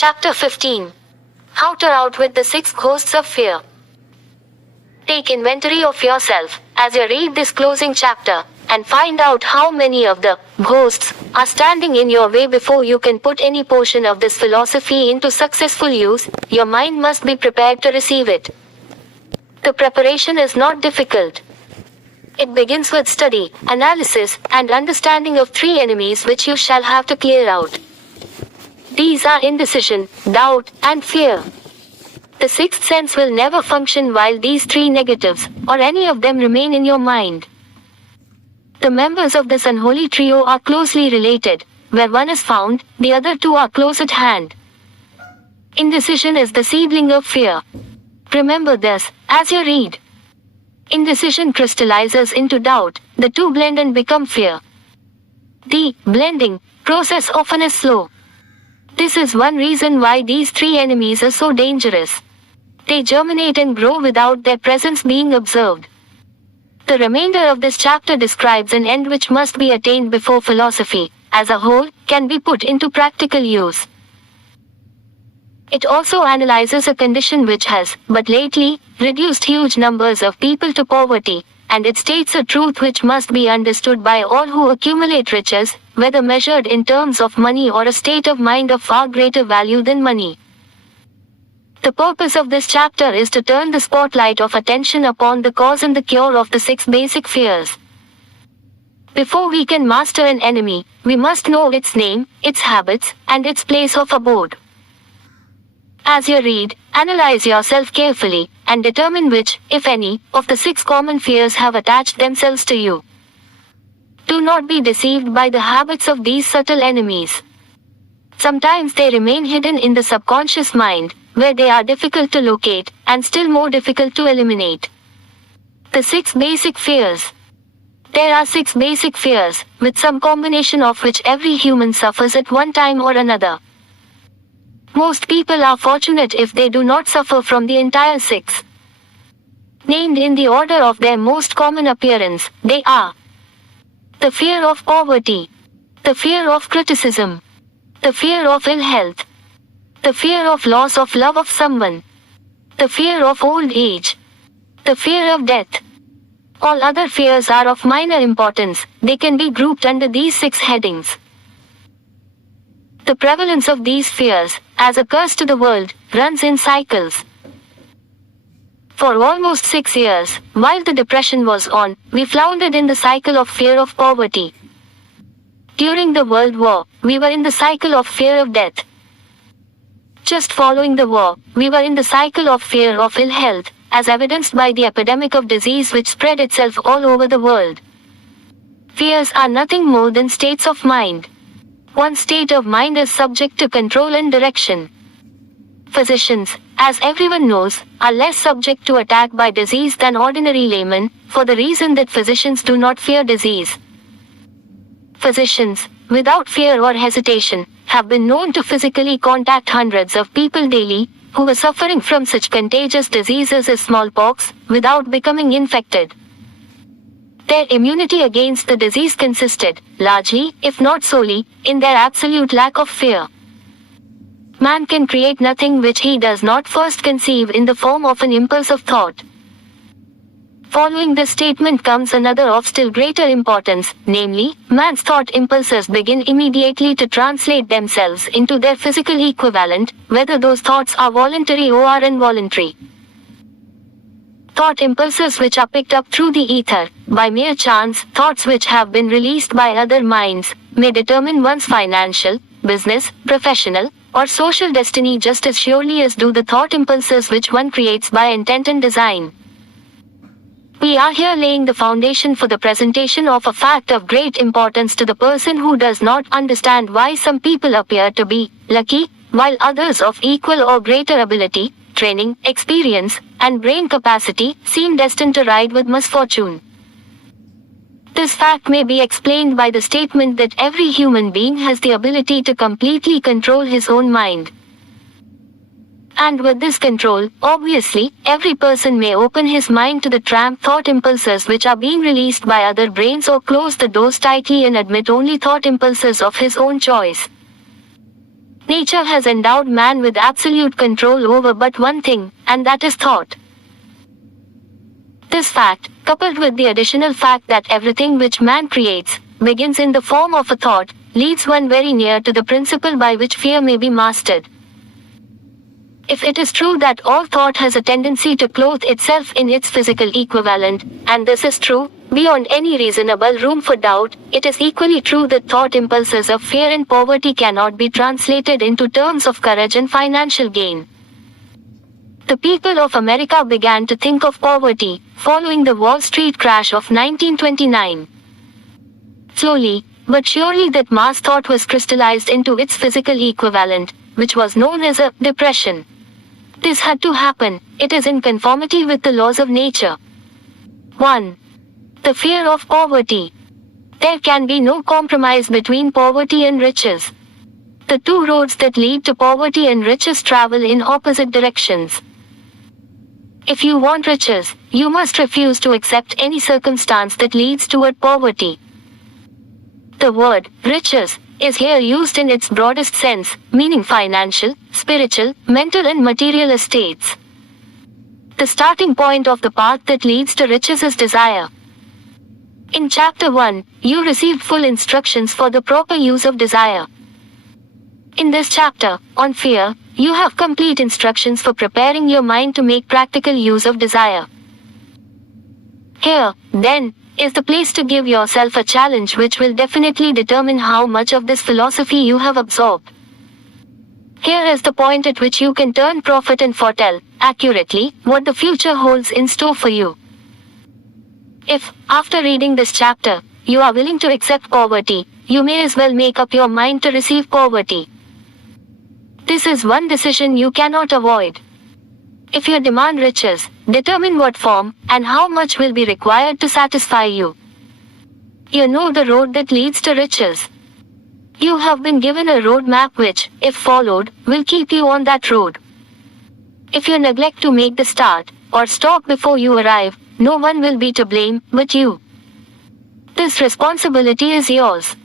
Chapter 15. How to Outwit the 6 Ghosts of Fear. Take inventory of yourself as you read this closing chapter and find out how many of the ghosts are standing in your way before you can put any portion of this philosophy into successful use. Your mind must be prepared to receive it. The preparation is not difficult. It begins with study, analysis, and understanding of 3 enemies which you shall have to clear out. These are indecision, doubt, and fear. The sixth sense will never function while these 3 negatives, or any of them, remain in your mind. The members of this unholy trio are closely related. Where one is found, the other 2 are close at hand. Indecision is the seedling of fear. Remember this, as you read. Indecision crystallizes into doubt, the 2 blend and become fear. The blending process often is slow. This is one reason why these 3 enemies are so dangerous. They germinate and grow without their presence being observed. The remainder of this chapter describes an end which must be attained before philosophy, as a whole, can be put into practical use. It also analyzes a condition which has, but lately, reduced huge numbers of people to poverty, and it states a truth which must be understood by all who accumulate riches, whether measured in terms of money or a state of mind of far greater value than money. The purpose of this chapter is to turn the spotlight of attention upon the cause and the cure of the 6 basic fears. Before we can master an enemy, we must know its name, its habits, and its place of abode. As you read, analyze yourself carefully, and determine which, if any, of the 6 common fears have attached themselves to you. Do not be deceived by the habits of these subtle enemies. Sometimes they remain hidden in the subconscious mind, where they are difficult to locate, and still more difficult to eliminate. The 6 basic fears. There are 6 basic fears, with some combination of which every human suffers at one time or another. Most people are fortunate if they do not suffer from the entire 6. Named in the order of their most common appearance, they are the fear of poverty, the fear of criticism, the fear of ill health, the fear of loss of love of someone, the fear of old age, the fear of death. All other fears are of minor importance. They can be grouped under these 6 headings. The prevalence of these fears, as a curse to the world, runs in cycles. For almost 6 years, while the depression was on, we floundered in the cycle of fear of poverty. During the World War, we were in the cycle of fear of death. Just following the war, we were in the cycle of fear of ill health, as evidenced by the epidemic of disease which spread itself all over the world. Fears are nothing more than states of mind. One state of mind is subject to control and direction. Physicians, as everyone knows, are less subject to attack by disease than ordinary laymen, for the reason that physicians do not fear disease. Physicians, without fear or hesitation, have been known to physically contact hundreds of people daily, who were suffering from such contagious diseases as smallpox, without becoming infected. Their immunity against the disease consisted, largely, if not solely, in their absolute lack of fear. Man can create nothing which he does not first conceive in the form of an impulse of thought. Following this statement comes another of still greater importance, namely, man's thought impulses begin immediately to translate themselves into their physical equivalent, whether those thoughts are voluntary or are involuntary. Thought impulses which are picked up through the ether, by mere chance, thoughts which have been released by other minds, may determine one's financial, business, professional, or social destiny just as surely as do the thought impulses which one creates by intent and design. We are here laying the foundation for the presentation of a fact of great importance to the person who does not understand why some people appear to be lucky, while others of equal or greater ability, training, experience, and brain capacity seem destined to ride with misfortune. This fact may be explained by the statement that every human being has the ability to completely control his own mind. And with this control, obviously, every person may open his mind to the tramp thought impulses which are being released by other brains, or close the doors tightly and admit only thought impulses of his own choice. Nature has endowed man with absolute control over but one thing, and that is thought. This fact, coupled with the additional fact that everything which man creates begins in the form of a thought, leads one very near to the principle by which fear may be mastered. If it is true that all thought has a tendency to clothe itself in its physical equivalent, and this is true, beyond any reasonable room for doubt, it is equally true that thought impulses of fear and poverty cannot be translated into terms of courage and financial gain. The people of America began to think of poverty, following the Wall Street crash of 1929. Slowly, but surely that mass thought was crystallized into its physical equivalent, which was known as a depression. This had to happen, it is in conformity with the laws of nature. 1. The fear of poverty. There can be no compromise between poverty and riches. The two roads that lead to poverty and riches travel in opposite directions. If you want riches, you must refuse to accept any circumstance that leads toward poverty. The word, riches, is here used in its broadest sense, meaning financial, spiritual, mental and material estates. The starting point of the path that leads to riches is desire. In Chapter 1, you received full instructions for the proper use of desire. In this chapter, on fear, you have complete instructions for preparing your mind to make practical use of desire. Here, then, is the place to give yourself a challenge which will definitely determine how much of this philosophy you have absorbed. Here is the point at which you can turn prophet and foretell, accurately, what the future holds in store for you. If, after reading this chapter, you are willing to accept poverty, you may as well make up your mind to receive poverty. This is one decision you cannot avoid. If you demand riches, determine what form and how much will be required to satisfy you. You know the road that leads to riches. You have been given a road map which, if followed, will keep you on that road. If you neglect to make the start, or stop before you arrive, no one will be to blame but you. This responsibility is yours.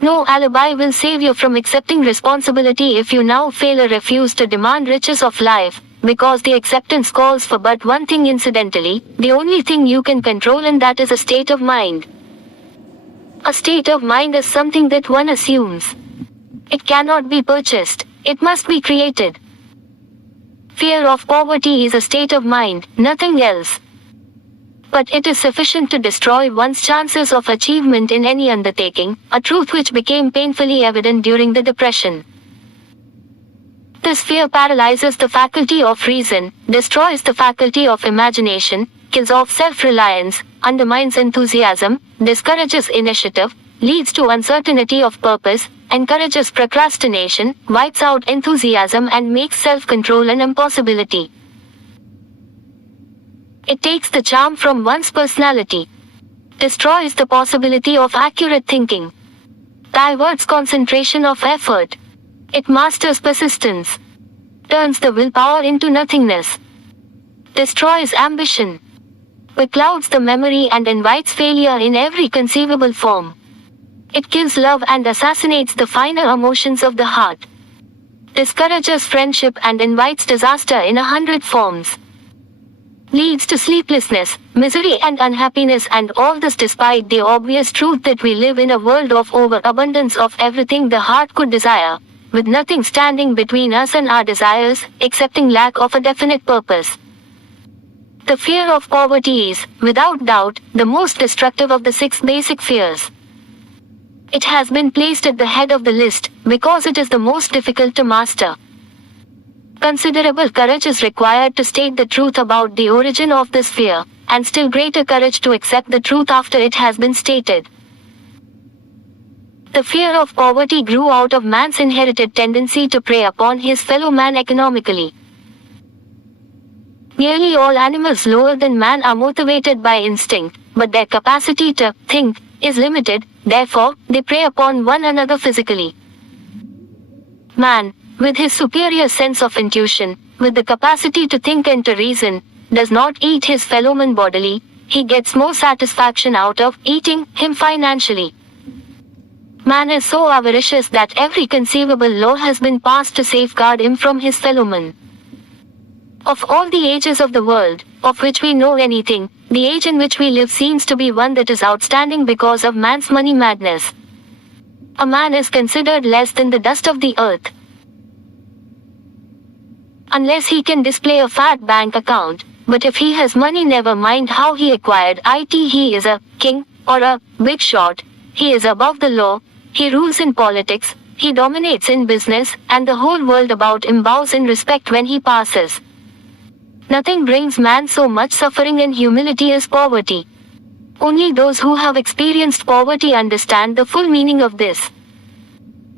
No alibi will save you from accepting responsibility if you now fail or refuse to demand riches of life, because the acceptance calls for but one thing incidentally, the only thing you can control, and that is a state of mind. A state of mind is something that one assumes. It cannot be purchased, it must be created. Fear of poverty is a state of mind, nothing else. But it is sufficient to destroy one's chances of achievement in any undertaking, a truth which became painfully evident during the Depression. This fear paralyzes the faculty of reason, destroys the faculty of imagination, kills off self-reliance, undermines enthusiasm, discourages initiative, leads to uncertainty of purpose, encourages procrastination, wipes out enthusiasm and makes self-control an impossibility. It takes the charm from one's personality, destroys the possibility of accurate thinking, diverts concentration of effort. It masters persistence, turns the willpower into nothingness, destroys ambition, beclouds the memory and invites failure in every conceivable form. It kills love and assassinates the finer emotions of the heart, discourages friendship and invites disaster in 100 forms. Leads to sleeplessness, misery and unhappiness, and all this despite the obvious truth that we live in a world of overabundance of everything the heart could desire, with nothing standing between us and our desires, excepting lack of a definite purpose. The fear of poverty is, without doubt, the most destructive of the 6 basic fears. It has been placed at the head of the list, because it is the most difficult to master. Considerable courage is required to state the truth about the origin of this fear, and still greater courage to accept the truth after it has been stated. The fear of poverty grew out of man's inherited tendency to prey upon his fellow man economically. Nearly all animals lower than man are motivated by instinct, but their capacity to think is limited, therefore, they prey upon one another physically. Man, with his superior sense of intuition, with the capacity to think and to reason, does not eat his fellow man bodily, he gets more satisfaction out of eating him financially. Man is so avaricious that every conceivable law has been passed to safeguard him from his fellow man. Of all the ages of the world, of which we know anything, the age in which we live seems to be one that is outstanding because of man's money madness. A man is considered less than the dust of the earth. Unless he can display a fat bank account, but if he has money, never mind how he acquired it, he is a king, or a big shot, he is above the law, he rules in politics, he dominates in business, and the whole world about him bows in respect when he passes. Nothing brings man so much suffering and humility as poverty. Only those who have experienced poverty understand the full meaning of this.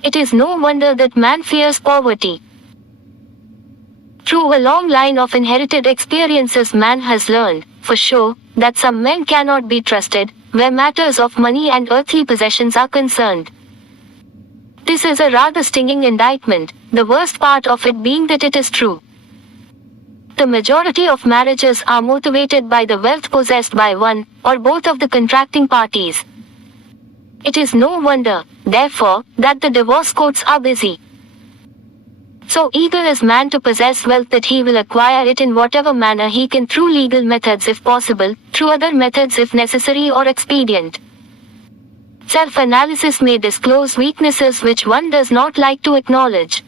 It is no wonder that man fears poverty. Through a long line of inherited experiences, man has learned, for sure, that some men cannot be trusted, where matters of money and earthly possessions are concerned. This is a rather stinging indictment, the worst part of it being that it is true. The majority of marriages are motivated by the wealth possessed by one, or both of the contracting parties. It is no wonder, therefore, that the divorce courts are busy. So eager is man to possess wealth that he will acquire it in whatever manner he can, through legal methods if possible, through other methods if necessary or expedient. Self-analysis may disclose weaknesses which one does not like to acknowledge.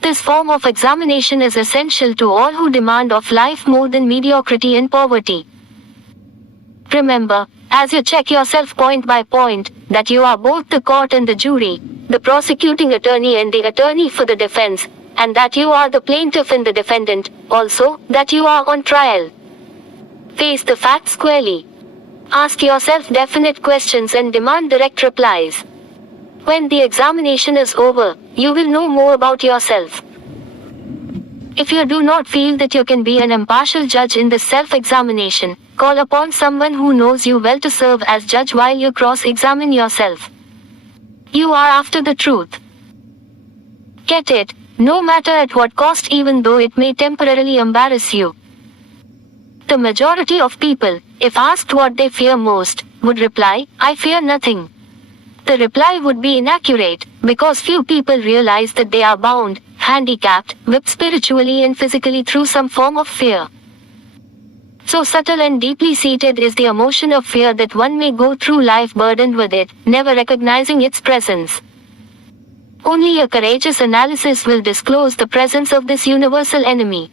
This form of examination is essential to all who demand of life more than mediocrity and poverty. Remember, as you check yourself point by point, that you are both the court and the jury, the prosecuting attorney and the attorney for the defense, and that you are the plaintiff and the defendant, also, that you are on trial. Face the facts squarely. Ask yourself definite questions and demand direct replies. When the examination is over, you will know more about yourself. If you do not feel that you can be an impartial judge in this self-examination, call upon someone who knows you well to serve as judge while you cross-examine yourself. You are after the truth. Get it, no matter at what cost, even though it may temporarily embarrass you. The majority of people, if asked what they fear most, would reply, "I fear nothing." The reply would be inaccurate, because few people realize that they are bound, handicapped, whipped spiritually and physically through some form of fear. So subtle and deeply seated is the emotion of fear that one may go through life burdened with it, never recognizing its presence. Only a courageous analysis will disclose the presence of this universal enemy.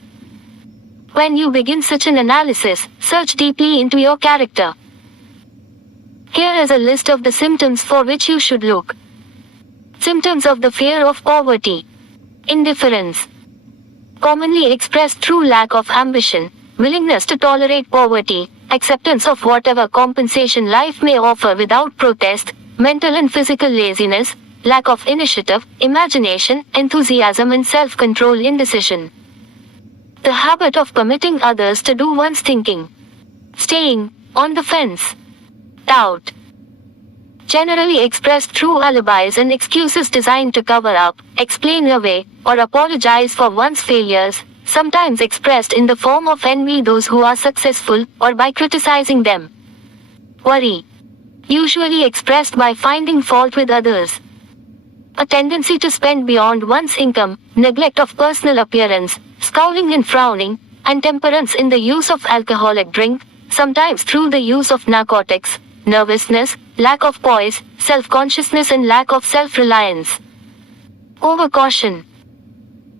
When you begin such an analysis, search deeply into your character. Here is a list of the symptoms for which you should look. Symptoms of the fear of poverty. Indifference. Commonly expressed through lack of ambition, willingness to tolerate poverty, acceptance of whatever compensation life may offer without protest, mental and physical laziness, lack of initiative, imagination, enthusiasm and self-control, indecision. The habit of permitting others to do one's thinking. Staying on the fence. Doubt. Generally expressed through alibis and excuses designed to cover up, explain away, or apologize for one's failures, sometimes expressed in the form of envy those who are successful, or by criticizing them. Worry. Usually expressed by finding fault with others. A tendency to spend beyond one's income, neglect of personal appearance, scowling and frowning, intemperance in the use of alcoholic drink, sometimes through the use of narcotics, nervousness, lack of poise, self-consciousness and lack of self-reliance. Overcaution.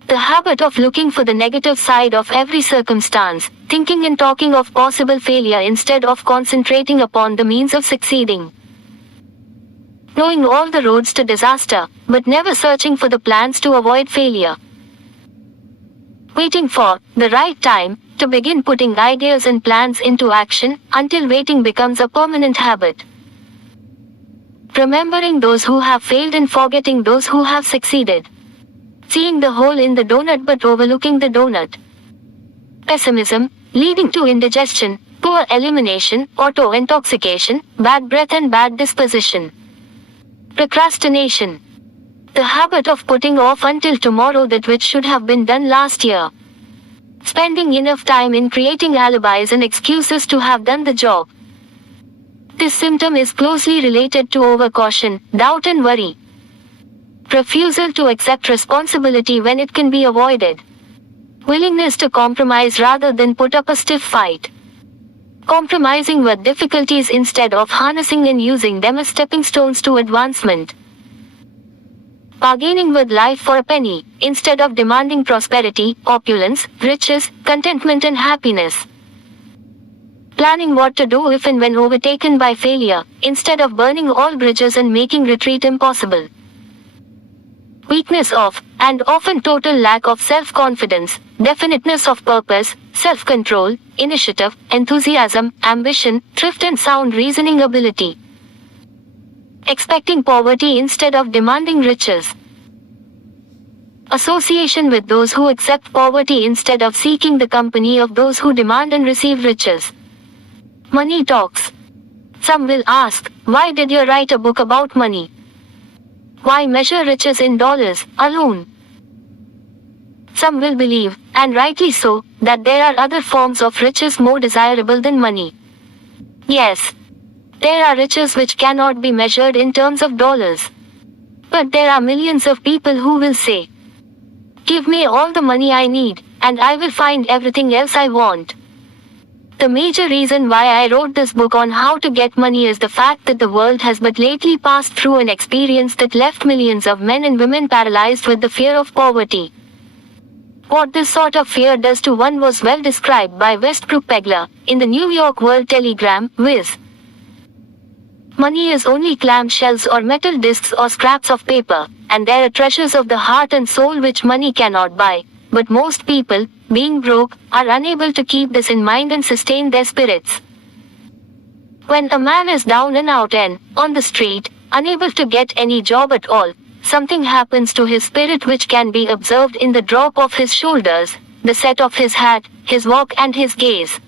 The habit of looking for the negative side of every circumstance, thinking and talking of possible failure instead of concentrating upon the means of succeeding. Knowing all the roads to disaster, but never searching for the plans to avoid failure. Waiting for the right time to begin putting ideas and plans into action, until waiting becomes a permanent habit. Remembering those who have failed and forgetting those who have succeeded. Seeing the hole in the donut but overlooking the donut. Pessimism, leading to indigestion, poor elimination, auto-intoxication, bad breath and bad disposition. Procrastination. The habit of putting off until tomorrow that which should have been done last year. Spending enough time in creating alibis and excuses to have done the job. This symptom is closely related to overcaution, doubt and worry. Refusal to accept responsibility when it can be avoided. Willingness to compromise rather than put up a stiff fight. Compromising with difficulties instead of harnessing and using them as stepping stones to advancement. Bargaining with life for a penny, instead of demanding prosperity, opulence, riches, contentment and happiness. Planning what to do if and when overtaken by failure, instead of burning all bridges and making retreat impossible. Weakness of, and often total lack of self-confidence, definiteness of purpose, self-control, initiative, enthusiasm, ambition, thrift and sound reasoning ability. Expecting poverty instead of demanding riches. Association with those who accept poverty instead of seeking the company of those who demand and receive riches. Money talks. Some will ask, why did you write a book about money? Why measure riches in dollars alone? Some will believe, and rightly so, that there are other forms of riches more desirable than money. Yes, there are riches which cannot be measured in terms of dollars. But there are millions of people who will say, give me all the money I need, and I will find everything else I want. The major reason why I wrote this book on how to get money is the fact that the world has but lately passed through an experience that left millions of men and women paralyzed with the fear of poverty. What this sort of fear does to one was well described by Westbrook Pegler, in the New York World Telegram, 𝗧. Money is only clamshells or metal discs or scraps of paper, and there are treasures of the heart and soul which money cannot buy. But most people, being broke, are unable to keep this in mind and sustain their spirits. When a man is down and out and, on the street, unable to get any job at all, something happens to his spirit which can be observed in the drop of his shoulders, the set of his hat, his walk and his gaze.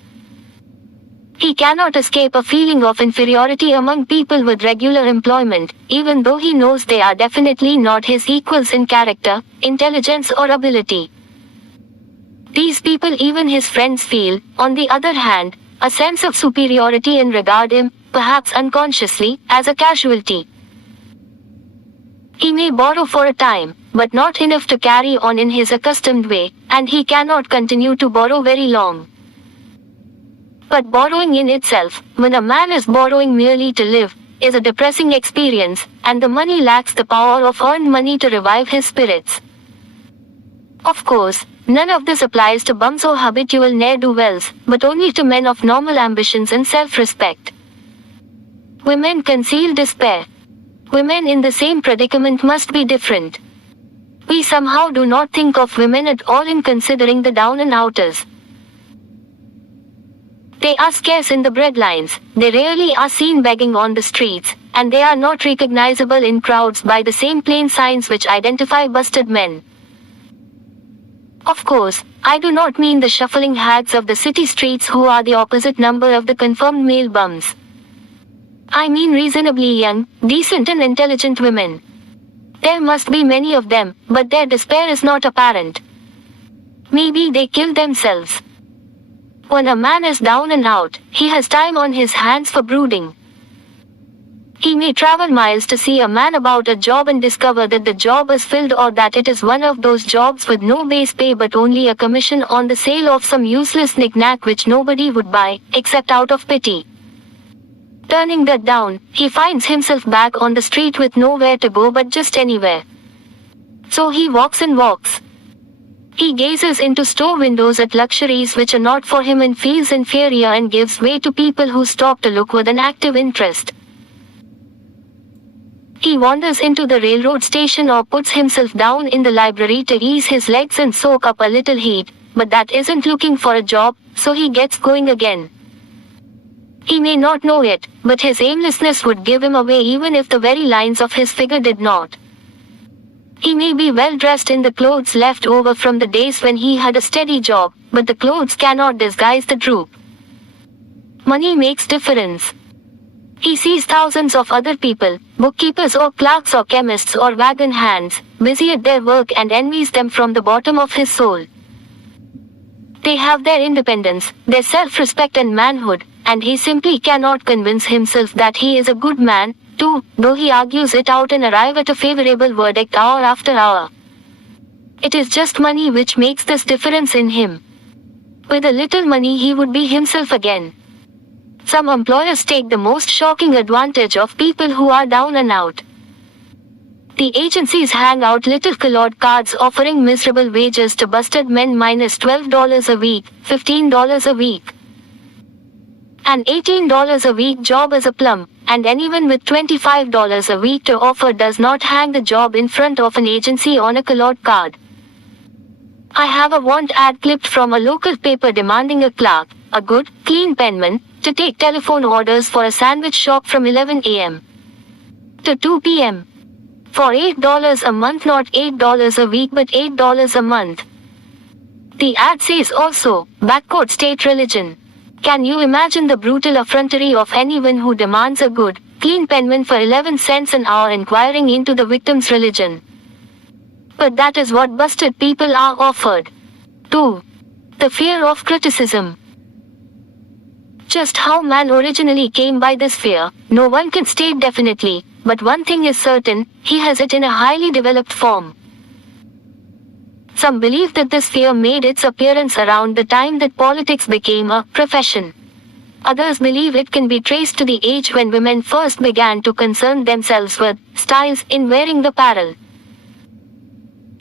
He cannot escape a feeling of inferiority among people with regular employment, even though he knows they are definitely not his equals in character, intelligence or ability. These people, even his friends, feel, on the other hand, a sense of superiority and regard him, perhaps unconsciously, as a casualty. He may borrow for a time, but not enough to carry on in his accustomed way, and he cannot continue to borrow very long. But borrowing in itself, when a man is borrowing merely to live, is a depressing experience, and the money lacks the power of earned money to revive his spirits. Of course, none of this applies to bums or habitual ne'er-do-wells, but only to men of normal ambitions and self-respect. Women conceal despair. Women in the same predicament must be different. We somehow do not think of women at all in considering the down and outers. They are scarce in the breadlines, they rarely are seen begging on the streets, and they are not recognizable in crowds by the same plain signs which identify busted men. Of course, I do not mean the shuffling hags of the city streets who are the opposite number of the confirmed male bums. I mean reasonably young, decent and intelligent women. There must be many of them, but their despair is not apparent. Maybe they kill themselves. When a man is down and out, he has time on his hands for brooding. He may travel miles to see a man about a job and discover that the job is filled or that it is one of those jobs with no base pay but only a commission on the sale of some useless knick-knack which nobody would buy, except out of pity. Turning that down, he finds himself back on the street with nowhere to go but just anywhere. So he walks and walks. He gazes into store windows at luxuries which are not for him and feels inferior and gives way to people who stop to look with an active interest. He wanders into the railroad station or puts himself down in the library to ease his legs and soak up a little heat, but that isn't looking for a job, so he gets going again. He may not know it, but his aimlessness would give him away even if the very lines of his figure did not. He may be well dressed in the clothes left over from the days when he had a steady job, but the clothes cannot disguise the droop. Money makes difference. He sees thousands of other people, bookkeepers or clerks or chemists or wagon hands, busy at their work and envies them from the bottom of his soul. They have their independence, their self-respect and manhood, and he simply cannot convince himself that he is a good man, too, though he argues it out and arrive at a favorable verdict hour after hour. It is just money which makes this difference in him. With a little money he would be himself again. Some employers take the most shocking advantage of people who are down and out. The agencies hang out little colored cards offering miserable wages to busted men minus $12 a week, $15 a week, an $18 a week job as a plum, and anyone with $25 a week to offer does not hang the job in front of an agency on a colored card. I have a want ad clipped from a local paper demanding a clerk, a good, clean penman, to take telephone orders for a sandwich shop from 11 a.m. to 2 p.m. for $8 a month, not $8 a week but $8 a month. The ad says also, backcourt state religion. Can you imagine the brutal effrontery of anyone who demands a good, clean penman for 11 cents an hour inquiring into the victim's religion? But that is what busted people are offered. 2. The fear of criticism. Just how man originally came by this fear, no one can state definitely, but one thing is certain, he has it in a highly developed form. Some believe that this fear made its appearance around the time that politics became a profession. Others believe it can be traced to the age when women first began to concern themselves with styles in wearing apparel.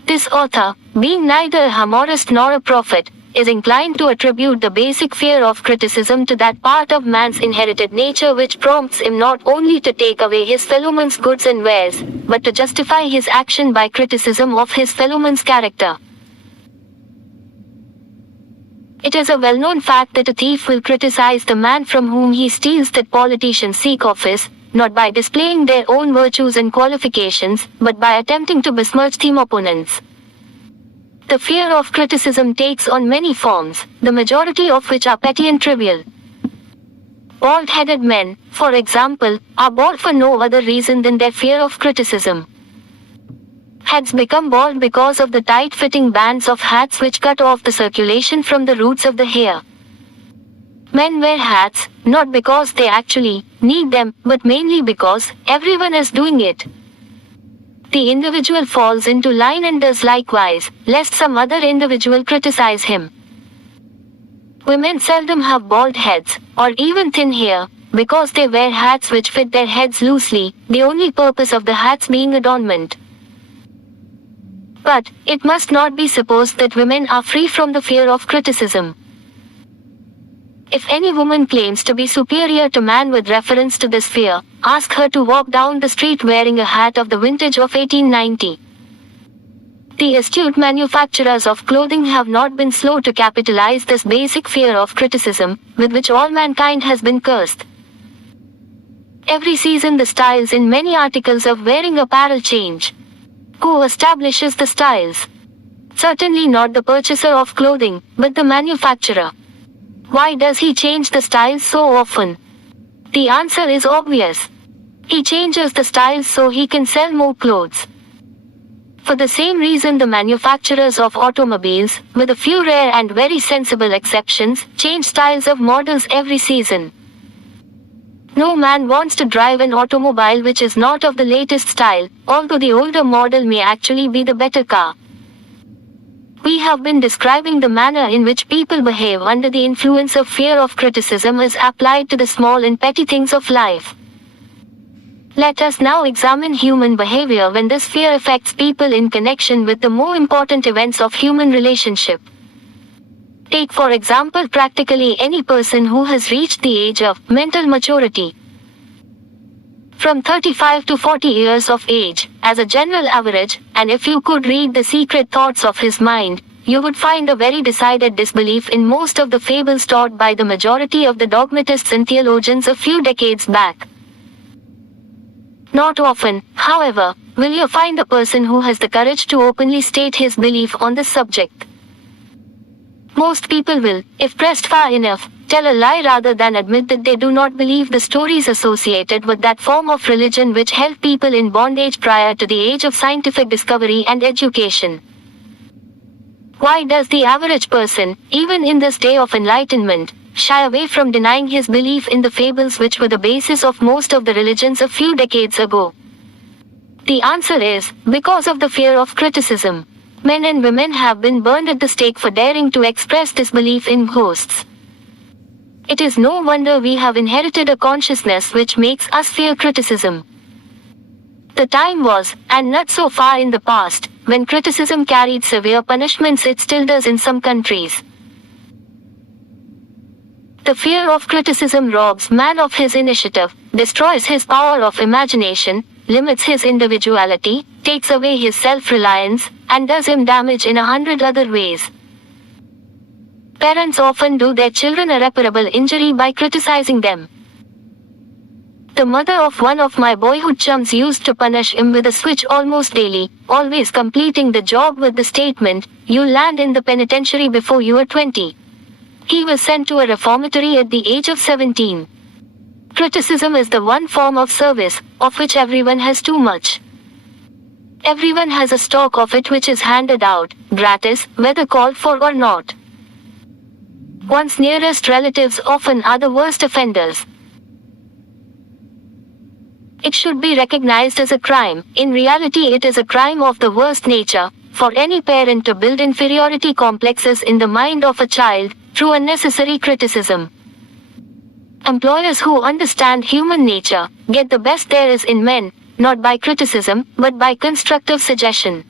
This author, being neither a humorist nor a prophet, is inclined to attribute the basic fear of criticism to that part of man's inherited nature which prompts him not only to take away his fellowman's goods and wares, but to justify his action by criticism of his fellowman's character. It is a well-known fact that a thief will criticize the man from whom he steals, that politicians seek office, not by displaying their own virtues and qualifications, but by attempting to besmirch their opponents. The fear of criticism takes on many forms, the majority of which are petty and trivial. Bald-headed men, for example, are bald for no other reason than their fear of criticism. Heads become bald because of the tight-fitting bands of hats which cut off the circulation from the roots of the hair. Men wear hats, not because they actually need them, but mainly because everyone is doing it. The individual falls into line and does likewise, lest some other individual criticize him. Women seldom have bald heads, or even thin hair, because they wear hats which fit their heads loosely, the only purpose of the hats being adornment. But it must not be supposed that women are free from the fear of criticism. If any woman claims to be superior to man with reference to this fear, ask her to walk down the street wearing a hat of the vintage of 1890. The astute manufacturers of clothing have not been slow to capitalize this basic fear of criticism, with which all mankind has been cursed. Every season the styles in many articles of wearing apparel change. Who establishes the styles? Certainly not the purchaser of clothing, but the manufacturer. Why does he change the styles so often? The answer is obvious. He changes the styles so he can sell more clothes. For the same reason the manufacturers of automobiles, with a few rare and very sensible exceptions, change styles of models every season. No man wants to drive an automobile which is not of the latest style, although the older model may actually be the better car. We have been describing the manner in which people behave under the influence of fear of criticism as applied to the small and petty things of life. Let us now examine human behavior when this fear affects people in connection with the more important events of human relationship. Take for example practically any person who has reached the age of mental maturity. From 35 to 40 years of age, as a general average, and if you could read the secret thoughts of his mind, you would find a very decided disbelief in most of the fables taught by the majority of the dogmatists and theologians a few decades back. Not often, however, will you find a person who has the courage to openly state his belief on this subject. Most people will, if pressed far enough, tell a lie rather than admit that they do not believe the stories associated with that form of religion which held people in bondage prior to the age of scientific discovery and education. Why does the average person, even in this day of enlightenment, shy away from denying his belief in the fables which were the basis of most of the religions a few decades ago? The answer is, because of the fear of criticism. Men and women have been burned at the stake for daring to express disbelief in ghosts. It is no wonder we have inherited a consciousness which makes us fear criticism. The time was, and not so far in the past, when criticism carried severe punishments. It still does in some countries. The fear of criticism robs man of his initiative, destroys his power of imagination, limits his individuality, takes away his self-reliance, and does him damage in 100 other ways. Parents often do their children irreparable injury by criticizing them. The mother of one of my boyhood chums used to punish him with a switch almost daily, always completing the job with the statement, "You'll land in the penitentiary before you are 20. He was sent to a reformatory at the age of 17. Criticism is the one form of service, of which everyone has too much. Everyone has a stock of it which is handed out, gratis, whether called for or not. One's nearest relatives often are the worst offenders. It should be recognized as a crime. In reality, it is a crime of the worst nature, for any parent to build inferiority complexes in the mind of a child, through unnecessary criticism. Employers who understand human nature, get the best there is in men, not by criticism, but by constructive suggestion.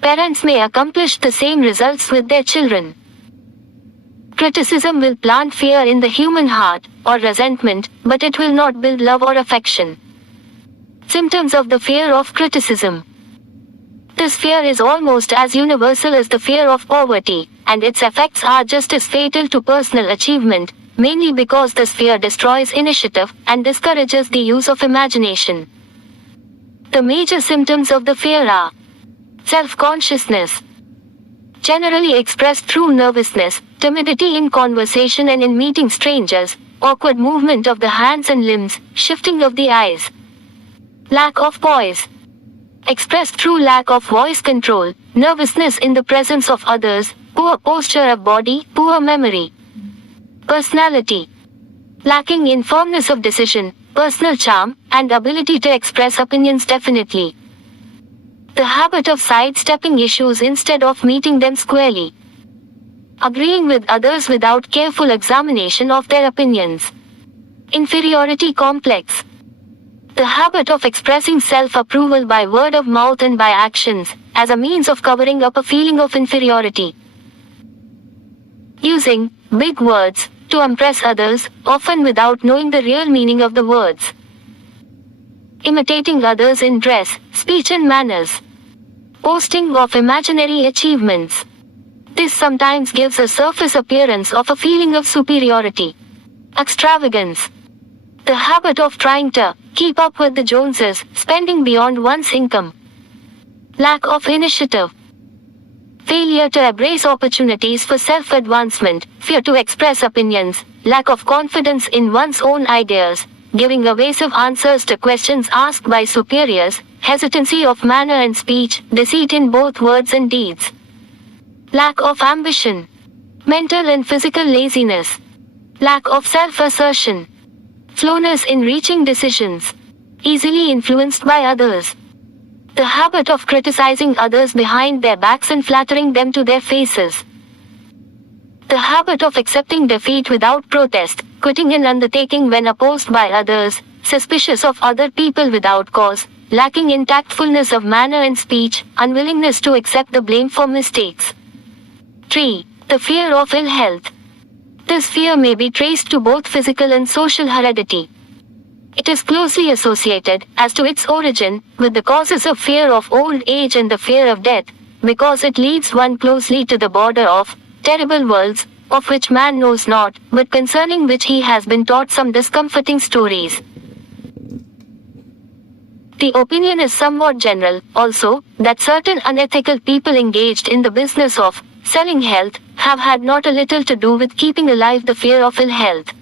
Parents may accomplish the same results with their children. Criticism will plant fear in the human heart, or resentment, but it will not build love or affection. Symptoms of the fear of criticism. This fear is almost as universal as the fear of poverty, and its effects are just as fatal to personal achievement, mainly because this fear destroys initiative and discourages the use of imagination. The major symptoms of the fear are self-consciousness, generally expressed through nervousness, timidity in conversation and in meeting strangers, awkward movement of the hands and limbs, shifting of the eyes. Lack of poise, expressed through lack of voice control, nervousness in the presence of others, poor posture of body, poor memory. Personality, lacking in firmness of decision, personal charm, and ability to express opinions definitely. The habit of sidestepping issues instead of meeting them squarely. Agreeing with others without careful examination of their opinions. Inferiority complex. The habit of expressing self-approval by word of mouth and by actions, as a means of covering up a feeling of inferiority. Using big words to impress others, often without knowing the real meaning of the words. Imitating others in dress, speech and manners. Boasting of imaginary achievements. This sometimes gives a surface appearance of a feeling of superiority. Extravagance. The habit of trying to keep up with the Joneses, spending beyond one's income. Lack of initiative. Failure to embrace opportunities for self-advancement, fear to express opinions, lack of confidence in one's own ideas, giving evasive answers to questions asked by superiors, hesitancy of manner and speech, deceit in both words and deeds. Lack of ambition. Mental and physical laziness. Lack of self-assertion. Slowness in reaching decisions. Easily influenced by others. The habit of criticizing others behind their backs and flattering them to their faces. The habit of accepting defeat without protest, quitting an undertaking when opposed by others, suspicious of other people without cause, lacking in tactfulness of manner and speech, unwillingness to accept the blame for mistakes. 3. The fear of ill health. This fear may be traced to both physical and social heredity. It is closely associated, as to its origin, with the causes of fear of old age and the fear of death, because it leads one closely to the border of terrible worlds, of which man knows not, but concerning which he has been taught some discomforting stories. The opinion is somewhat general, also, that certain unethical people engaged in the business of selling health have had not a little to do with keeping alive the fear of ill health.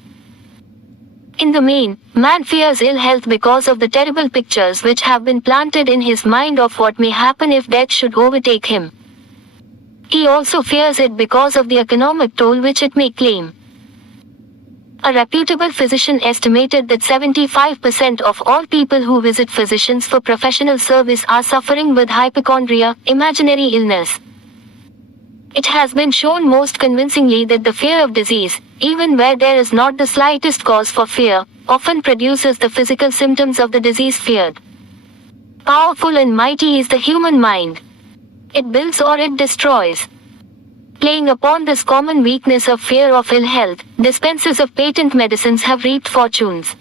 In the main, man fears ill health because of the terrible pictures which have been planted in his mind of what may happen if death should overtake him. He also fears it because of the economic toll which it may claim. A reputable physician estimated that 75% of all people who visit physicians for professional service are suffering with hypochondria, imaginary illness. It has been shown most convincingly that the fear of disease, even where there is not the slightest cause for fear, often produces the physical symptoms of the disease feared. Powerful and mighty is the human mind. It builds or it destroys. Playing upon this common weakness of fear of ill health, dispensers of patent medicines have reaped fortunes.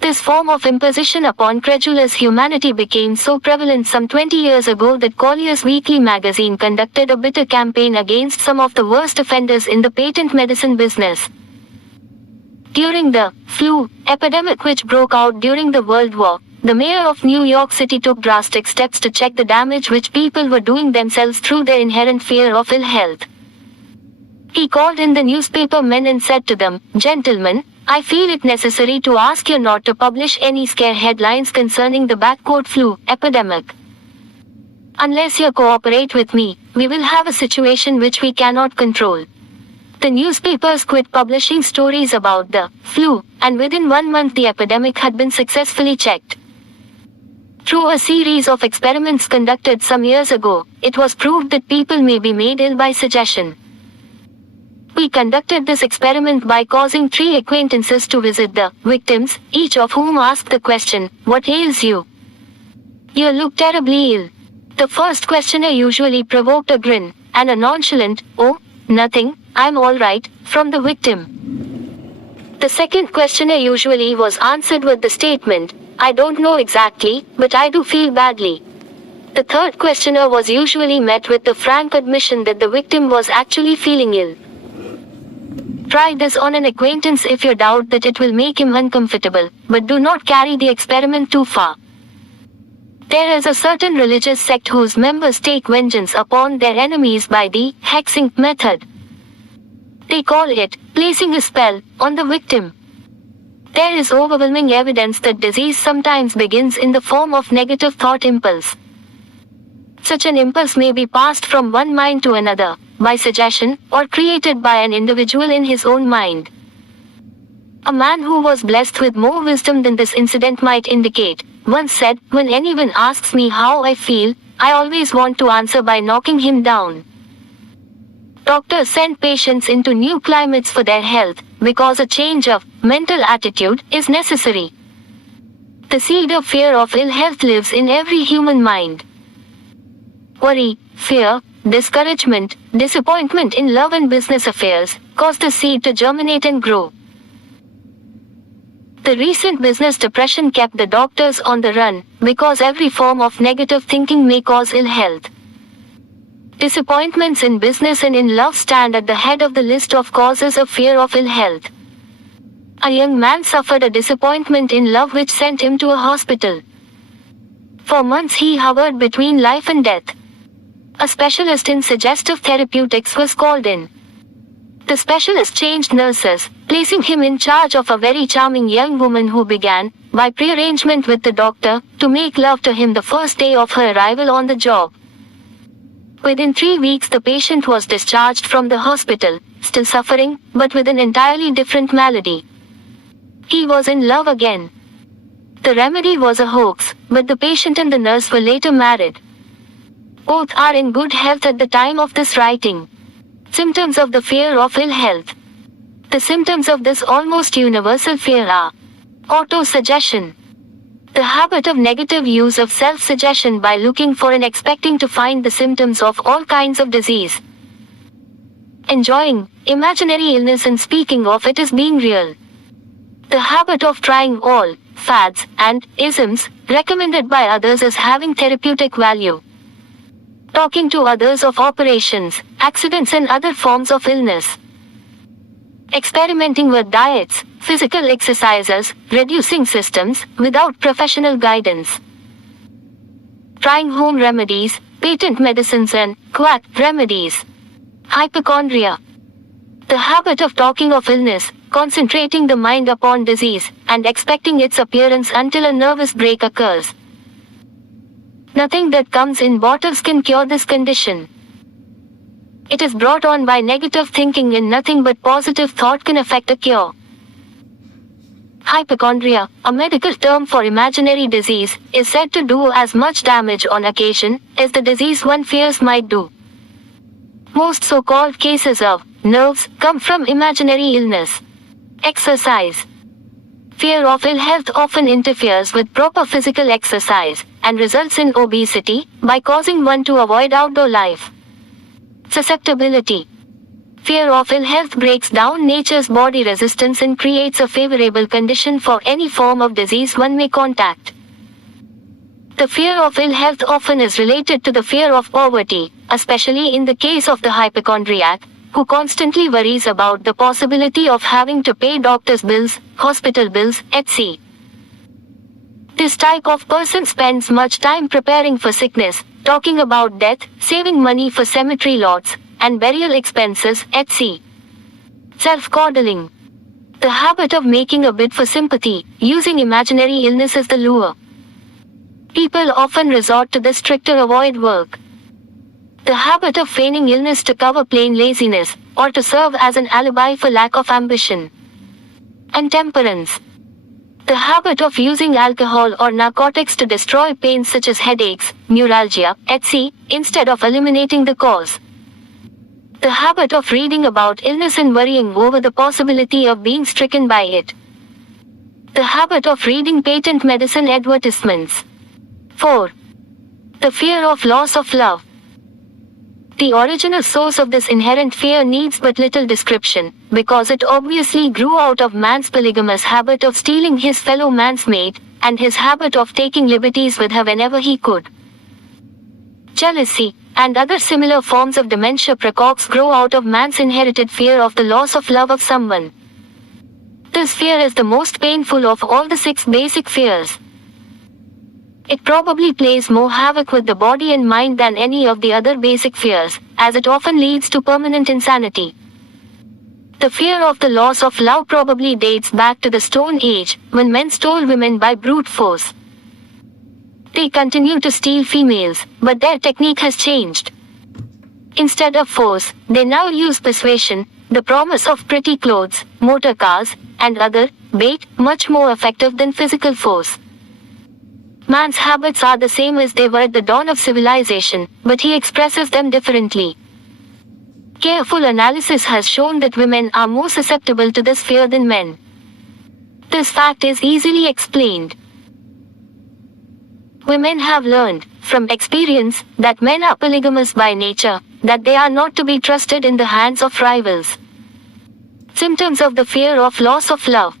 This form of imposition upon credulous humanity became so prevalent some 20 years ago that Collier's Weekly magazine conducted a bitter campaign against some of the worst offenders in the patent medicine business. During the flu epidemic which broke out during the World War, the mayor of New York City took drastic steps to check the damage which people were doing themselves through their inherent fear of ill health. He called in the newspaper men and said to them, "Gentlemen, I feel it necessary to ask you not to publish any scare headlines concerning the flu epidemic. Unless you cooperate with me, we will have a situation which we cannot control." The newspapers quit publishing stories about the flu, and within 1 month the epidemic had been successfully checked. Through a series of experiments conducted some years ago, it was proved that people may be made ill by suggestion. We conducted this experiment by causing 3 acquaintances to visit the victims, each of whom asked the question, "What ails you? You look terribly ill." The first questioner usually provoked a grin, and a nonchalant, "Oh, nothing, I'm all right," from the victim. The second questioner usually was answered with the statement, "I don't know exactly, but I do feel badly." The third questioner was usually met with the frank admission that the victim was actually feeling ill. Try this on an acquaintance if you doubt that it will make him uncomfortable, but do not carry the experiment too far. There is a certain religious sect whose members take vengeance upon their enemies by the hexing method. They call it placing a spell on the victim. There is overwhelming evidence that disease sometimes begins in the form of negative thought impulse. Such an impulse may be passed from one mind to another, by suggestion, or created by an individual in his own mind. A man who was blessed with more wisdom than this incident might indicate, once said, "When anyone asks me how I feel, I always want to answer by knocking him down." Doctors send patients into new climates for their health, because a change of mental attitude is necessary. The seed of fear of ill health lives in every human mind. Worry, fear, discouragement, disappointment in love and business affairs cause the seed to germinate and grow. The recent business depression kept the doctors on the run, because every form of negative thinking may cause ill health. Disappointments in business and in love stand at the head of the list of causes of fear of ill health. A young man suffered a disappointment in love which sent him to a hospital. For months he hovered between life and death. A specialist in suggestive therapeutics was called in. The specialist changed nurses, placing him in charge of a very charming young woman who began, by prearrangement with the doctor, to make love to him the first day of her arrival on the job. Within 3 weeks the patient was discharged from the hospital, still suffering, but with an entirely different malady. He was in love again. The remedy was a hoax, but the patient and the nurse were later married. Both are in good health at the time of this writing. Symptoms of the fear of ill health. The symptoms of this almost universal fear are autosuggestion, the habit of negative use of self-suggestion by looking for and expecting to find the symptoms of all kinds of disease. Enjoying imaginary illness and speaking of it as being real. The habit of trying all fads and isms recommended by others as having therapeutic value. Talking to others of operations, accidents and other forms of illness. Experimenting with diets, physical exercises, reducing systems, without professional guidance. Trying home remedies, patent medicines and quack remedies. Hypochondria. The habit of talking of illness, concentrating the mind upon disease, and expecting its appearance until a nervous break occurs. Nothing that comes in bottles can cure this condition. It is brought on by negative thinking, and nothing but positive thought can affect a cure. Hypochondria, a medical term for imaginary disease, is said to do as much damage on occasion as the disease one fears might do. Most so-called cases of nerves come from imaginary illness. Exercise. Fear of ill health often interferes with proper physical exercise and results in obesity by causing one to avoid outdoor life. Susceptibility. Fear of ill health breaks down nature's body resistance and creates a favorable condition for any form of disease one may contact. The fear of ill health often is related to the fear of poverty, especially in the case of the hypochondriac, who constantly worries about the possibility of having to pay doctor's bills, hospital bills, etc. This type of person spends much time preparing for sickness, talking about death, saving money for cemetery lots, and burial expenses, etc. Self-coddling. The habit of making a bid for sympathy, using imaginary illness as the lure. People often resort to this trick to avoid work. The habit of feigning illness to cover plain laziness, or to serve as an alibi for lack of ambition. Intemperance. The habit of using alcohol or narcotics to destroy pains such as headaches, neuralgia, etc., instead of eliminating the cause. The habit of reading about illness and worrying over the possibility of being stricken by it. The habit of reading patent medicine advertisements. 4. The fear of loss of love. The original source of this inherent fear needs but little description, because it obviously grew out of man's polygamous habit of stealing his fellow man's mate, and his habit of taking liberties with her whenever he could. Jealousy, and other similar forms of dementia precox grow out of man's inherited fear of the loss of love of someone. This fear is the most painful of all the 6 basic fears. It probably plays more havoc with the body and mind than any of the other basic fears, as it often leads to permanent insanity. The fear of the loss of love probably dates back to the Stone Age, when men stole women by brute force. They continue to steal females, but their technique has changed. Instead of force, they now use persuasion, the promise of pretty clothes, motor cars, and other bait, much more effective than physical force. Man's habits are the same as they were at the dawn of civilization, but he expresses them differently. Careful analysis has shown that women are more susceptible to this fear than men. This fact is easily explained. Women have learned, from experience, that men are polygamous by nature, that they are not to be trusted in the hands of rivals. Symptoms of the fear of loss of love.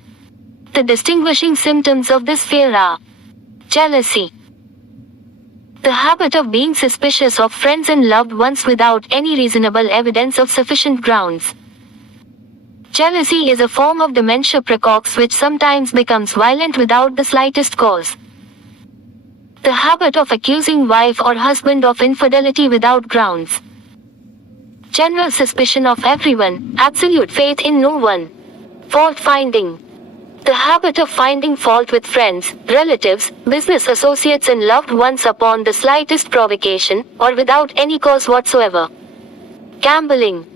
The distinguishing symptoms of this fear are jealousy. The habit of being suspicious of friends and loved ones without any reasonable evidence of sufficient grounds. Jealousy is a form of dementia precox which sometimes becomes violent without the slightest cause. The habit of accusing wife or husband of infidelity without grounds. General suspicion of everyone, absolute faith in no one. Fault finding. The habit of finding fault with friends, relatives, business associates and loved ones upon the slightest provocation, or without any cause whatsoever. Gambling.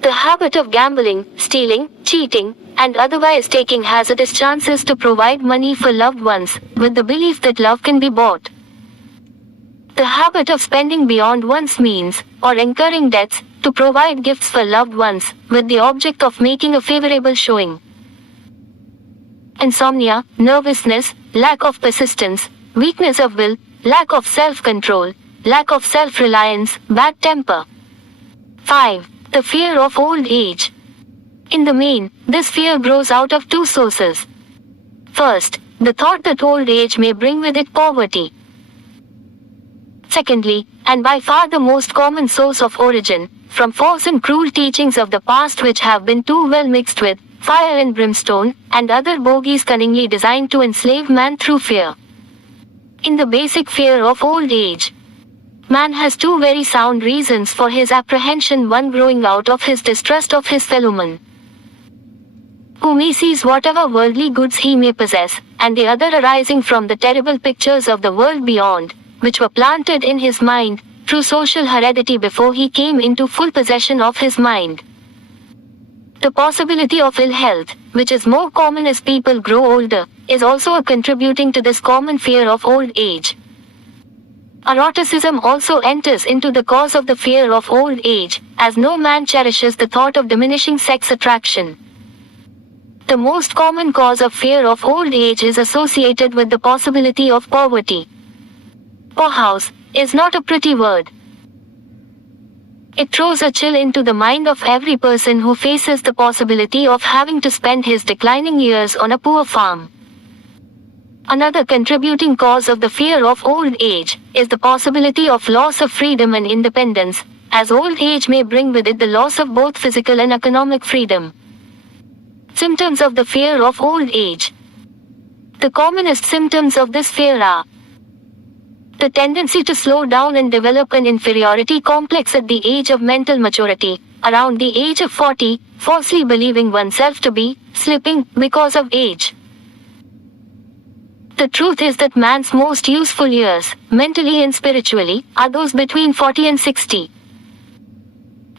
The habit of gambling, stealing, cheating, and otherwise taking hazardous chances to provide money for loved ones, with the belief that love can be bought. The habit of spending beyond one's means, or incurring debts, to provide gifts for loved ones, with the object of making a favorable showing. Insomnia, nervousness, lack of persistence, weakness of will, lack of self-control, lack of self-reliance, bad temper. 5. The fear of old age. In the main, this fear grows out of 2 sources. First, the thought that old age may bring with it poverty. Secondly, and by far the most common source of origin, from false and cruel teachings of the past which have been too well mixed with fire and brimstone, and other bogies cunningly designed to enslave man through fear. In the basic fear of old age, man has 2 very sound reasons for his apprehension, one growing out of his distrust of his fellowman, whom he sees whatever worldly goods he may possess, and the other arising from the terrible pictures of the world beyond, which were planted in his mind, through social heredity before he came into full possession of his mind. The possibility of ill health, which is more common as people grow older, is also a contributing to this common fear of old age. Eroticism also enters into the cause of the fear of old age, as no man cherishes the thought of diminishing sex attraction. The most common cause of fear of old age is associated with the possibility of poverty. Poorhouse is not a pretty word. It throws a chill into the mind of every person who faces the possibility of having to spend his declining years on a poor farm. Another contributing cause of the fear of old age is the possibility of loss of freedom and independence, as old age may bring with it the loss of both physical and economic freedom. Symptoms of the fear of old age. The commonest symptoms of this fear are the tendency to slow down and develop an inferiority complex at the age of mental maturity, around the age of 40, falsely believing oneself to be slipping because of age. The truth is that man's most useful years, mentally and spiritually, are those between 40 and 60.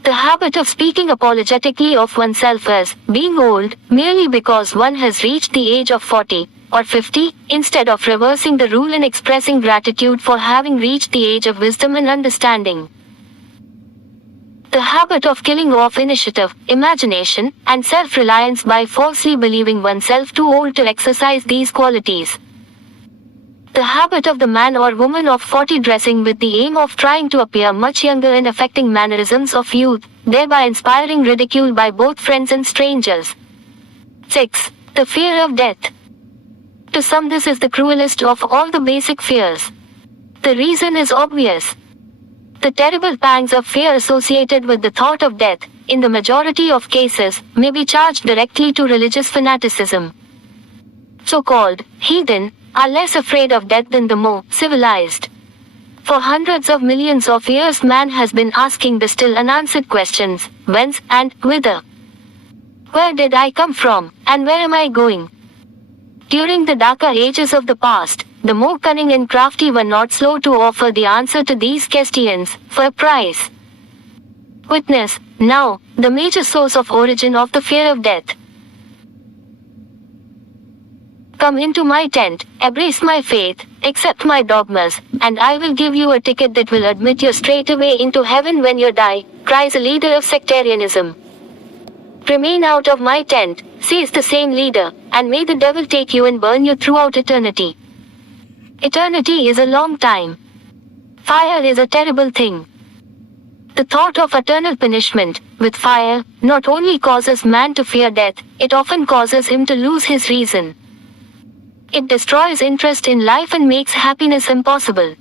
The habit of speaking apologetically of oneself as being old, merely because one has reached the age of 40 or 50, instead of reversing the rule and expressing gratitude for having reached the age of wisdom and understanding. The habit of killing off initiative, imagination, and self-reliance by falsely believing oneself too old to exercise these qualities. The habit of the man or woman of 40 dressing with the aim of trying to appear much younger and affecting mannerisms of youth, thereby inspiring ridicule by both friends and strangers. 6. The fear of death. To some, this is the cruelest of all the basic fears. The reason is obvious. The terrible pangs of fear associated with the thought of death, in the majority of cases, may be charged directly to religious fanaticism. So-called heathen are less afraid of death than the more civilized. For hundreds of millions of years, man has been asking the still unanswered questions: whence and whither? Where did I come from, and where am I going? During the darker ages of the past, the more cunning and crafty were not slow to offer the answer to these questions, for a price. Witness, now, the major source of origin of the fear of death. Come into my tent, embrace my faith, accept my dogmas, and I will give you a ticket that will admit you straightway into heaven when you die, cries a leader of sectarianism. Remain out of my tent, says the same leader, and may the devil take you and burn you throughout eternity. Eternity is a long time. Fire is a terrible thing. The thought of eternal punishment, with fire, not only causes man to fear death, it often causes him to lose his reason. It destroys interest in life and makes happiness impossible.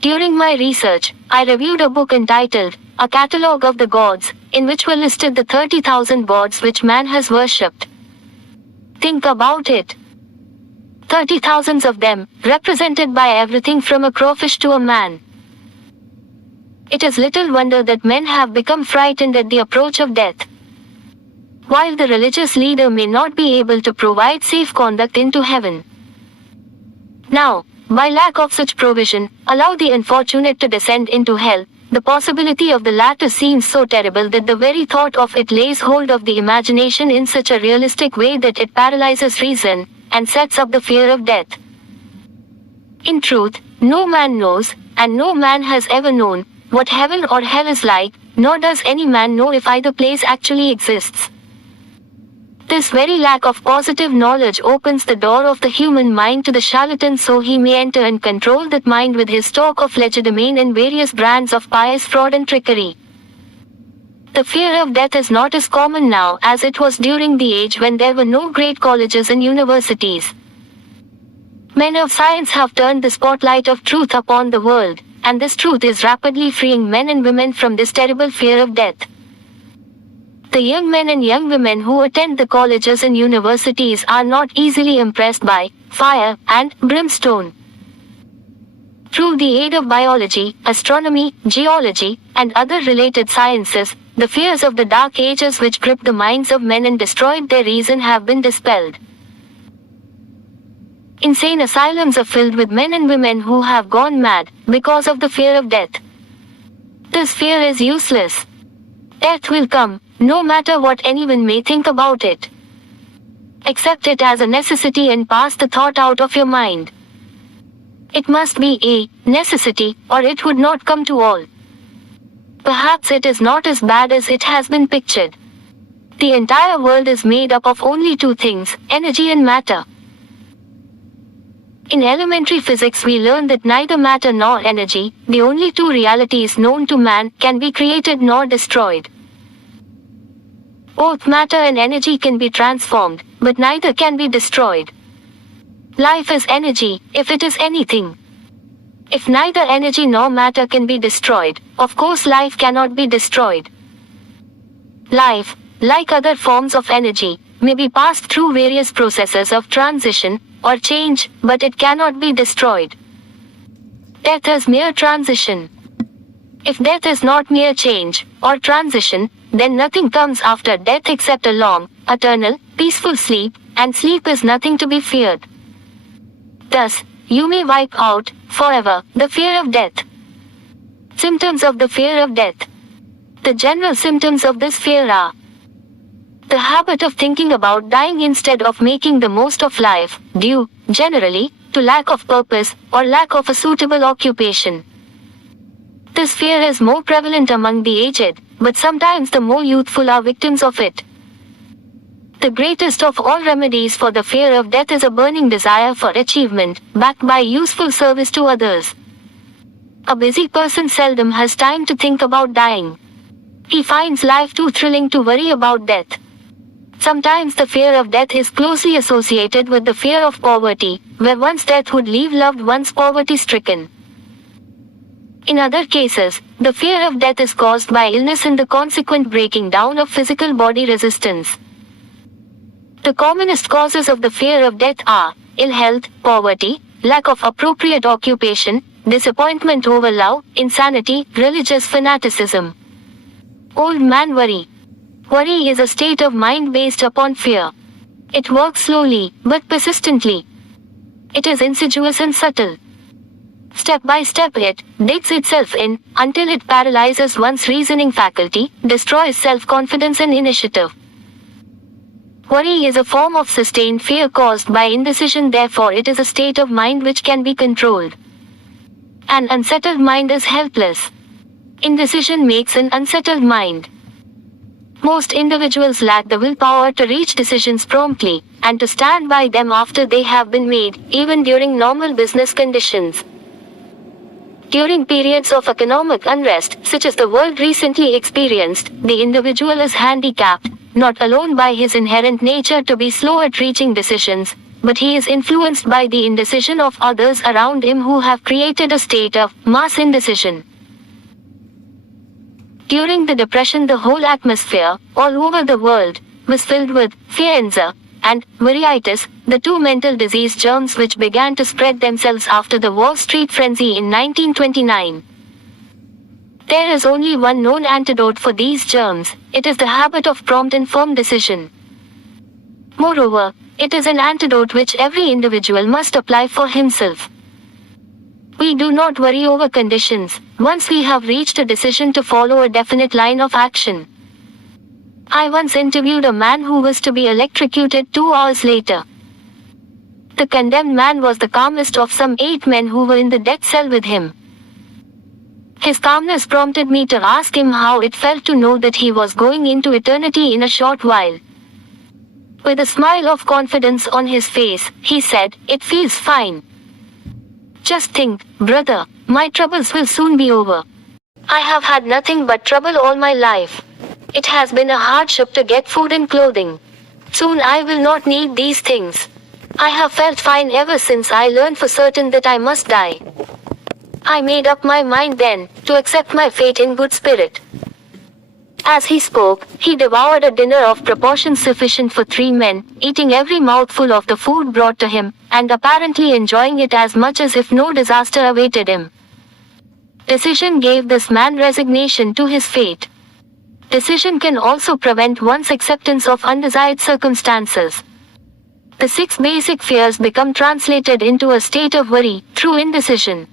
During my research, I reviewed a book entitled A Catalogue of the Gods, in which were listed the 30,000 gods which man has worshipped. Think about it. 30,000 of them, represented by everything from a crawfish to a man. It is little wonder that men have become frightened at the approach of death. While the religious leader may not be able to provide safe conduct into heaven. Now, by lack of such provision, allow the unfortunate to descend into hell, the possibility of the latter seems so terrible that the very thought of it lays hold of the imagination in such a realistic way that it paralyzes reason, and sets up the fear of death. In truth, no man knows, and no man has ever known, what heaven or hell is like, nor does any man know if either place actually exists. This very lack of positive knowledge opens the door of the human mind to the charlatan, so he may enter and control that mind with his talk of legerdemain and various brands of pious fraud and trickery. The fear of death is not as common now as it was during the age when there were no great colleges and universities. Men of science have turned the spotlight of truth upon the world, and this truth is rapidly freeing men and women from this terrible fear of death. The young men and young women who attend the colleges and universities are not easily impressed by fire and brimstone. Through the aid of biology, astronomy, geology, and other related sciences, the fears of the dark ages which gripped the minds of men and destroyed their reason have been dispelled. Insane asylums are filled with men and women who have gone mad because of the fear of death. This fear is useless. Death will come, no matter what anyone may think about it. Accept it as a necessity and pass the thought out of your mind. It must be a necessity, or it would not come to all. Perhaps it is not as bad as it has been pictured. The entire world is made up of only two things, energy and matter. In elementary physics we learn that neither matter nor energy, the only two realities known to man, can be created nor destroyed. Both matter and energy can be transformed, but neither can be destroyed. Life is energy, if it is anything. If neither energy nor matter can be destroyed, of course life cannot be destroyed. Life, like other forms of energy, may be passed through various processes of transition or change, but it cannot be destroyed. Death is mere transition. If death is not mere change or transition, then nothing comes after death except a long, eternal, peaceful sleep, and sleep is nothing to be feared. Thus, you may wipe out, forever, the fear of death. Symptoms of the fear of death. The general symptoms of this fear are the habit of thinking about dying instead of making the most of life, due, generally, to lack of purpose or lack of a suitable occupation. This fear is more prevalent among the aged, but sometimes the more youthful are victims of it. The greatest of all remedies for the fear of death is a burning desire for achievement, backed by useful service to others. A busy person seldom has time to think about dying. He finds life too thrilling to worry about death. Sometimes the fear of death is closely associated with the fear of poverty, where one's death would leave loved ones poverty-stricken. In other cases, the fear of death is caused by illness and the consequent breaking down of physical body resistance. The commonest causes of the fear of death are ill health, poverty, lack of appropriate occupation, disappointment over love, insanity, religious fanaticism. Old man worry. Worry is a state of mind based upon fear. It works slowly, but persistently. It is insidious and subtle. Step by step it digs itself in, until it paralyzes one's reasoning faculty, destroys self-confidence and initiative. Worry is a form of sustained fear caused by indecision, therefore it is a state of mind which can be controlled. An unsettled mind is helpless. Indecision makes an unsettled mind. Most individuals lack the willpower to reach decisions promptly, and to stand by them after they have been made, even during normal business conditions. During periods of economic unrest, such as the world recently experienced, the individual is handicapped, not alone by his inherent nature to be slow at reaching decisions, but he is influenced by the indecision of others around him who have created a state of mass indecision. During the Depression, the whole atmosphere, all over the world, was filled with 𝗧� and 𝗦𝗧, the two mental disease germs which began to spread themselves after the Wall Street frenzy in 1929. There is only one known antidote for these germs. It is the habit of prompt and firm decision. Moreover, it is an antidote which every individual must apply for himself. We do not worry over conditions, once we have reached a decision to follow a definite line of action. I once interviewed a man who was to be electrocuted 2 hours later. The condemned man was the calmest of some 8 men who were in the death cell with him. His calmness prompted me to ask him how it felt to know that he was going into eternity in a short while. With a smile of confidence on his face, he said, "It feels fine. Just think, brother, my troubles will soon be over. I have had nothing but trouble all my life. It has been a hardship to get food and clothing. Soon I will not need these things. I have felt fine ever since I learned for certain that I must die. I made up my mind then, to accept my fate in good spirit." As he spoke, he devoured a dinner of proportions sufficient for 3 men, eating every mouthful of the food brought to him, and apparently enjoying it as much as if no disaster awaited him. Decision gave this man resignation to his fate. Decision can also prevent one's acceptance of undesired circumstances. The 6 basic fears become translated into a state of worry, through indecision.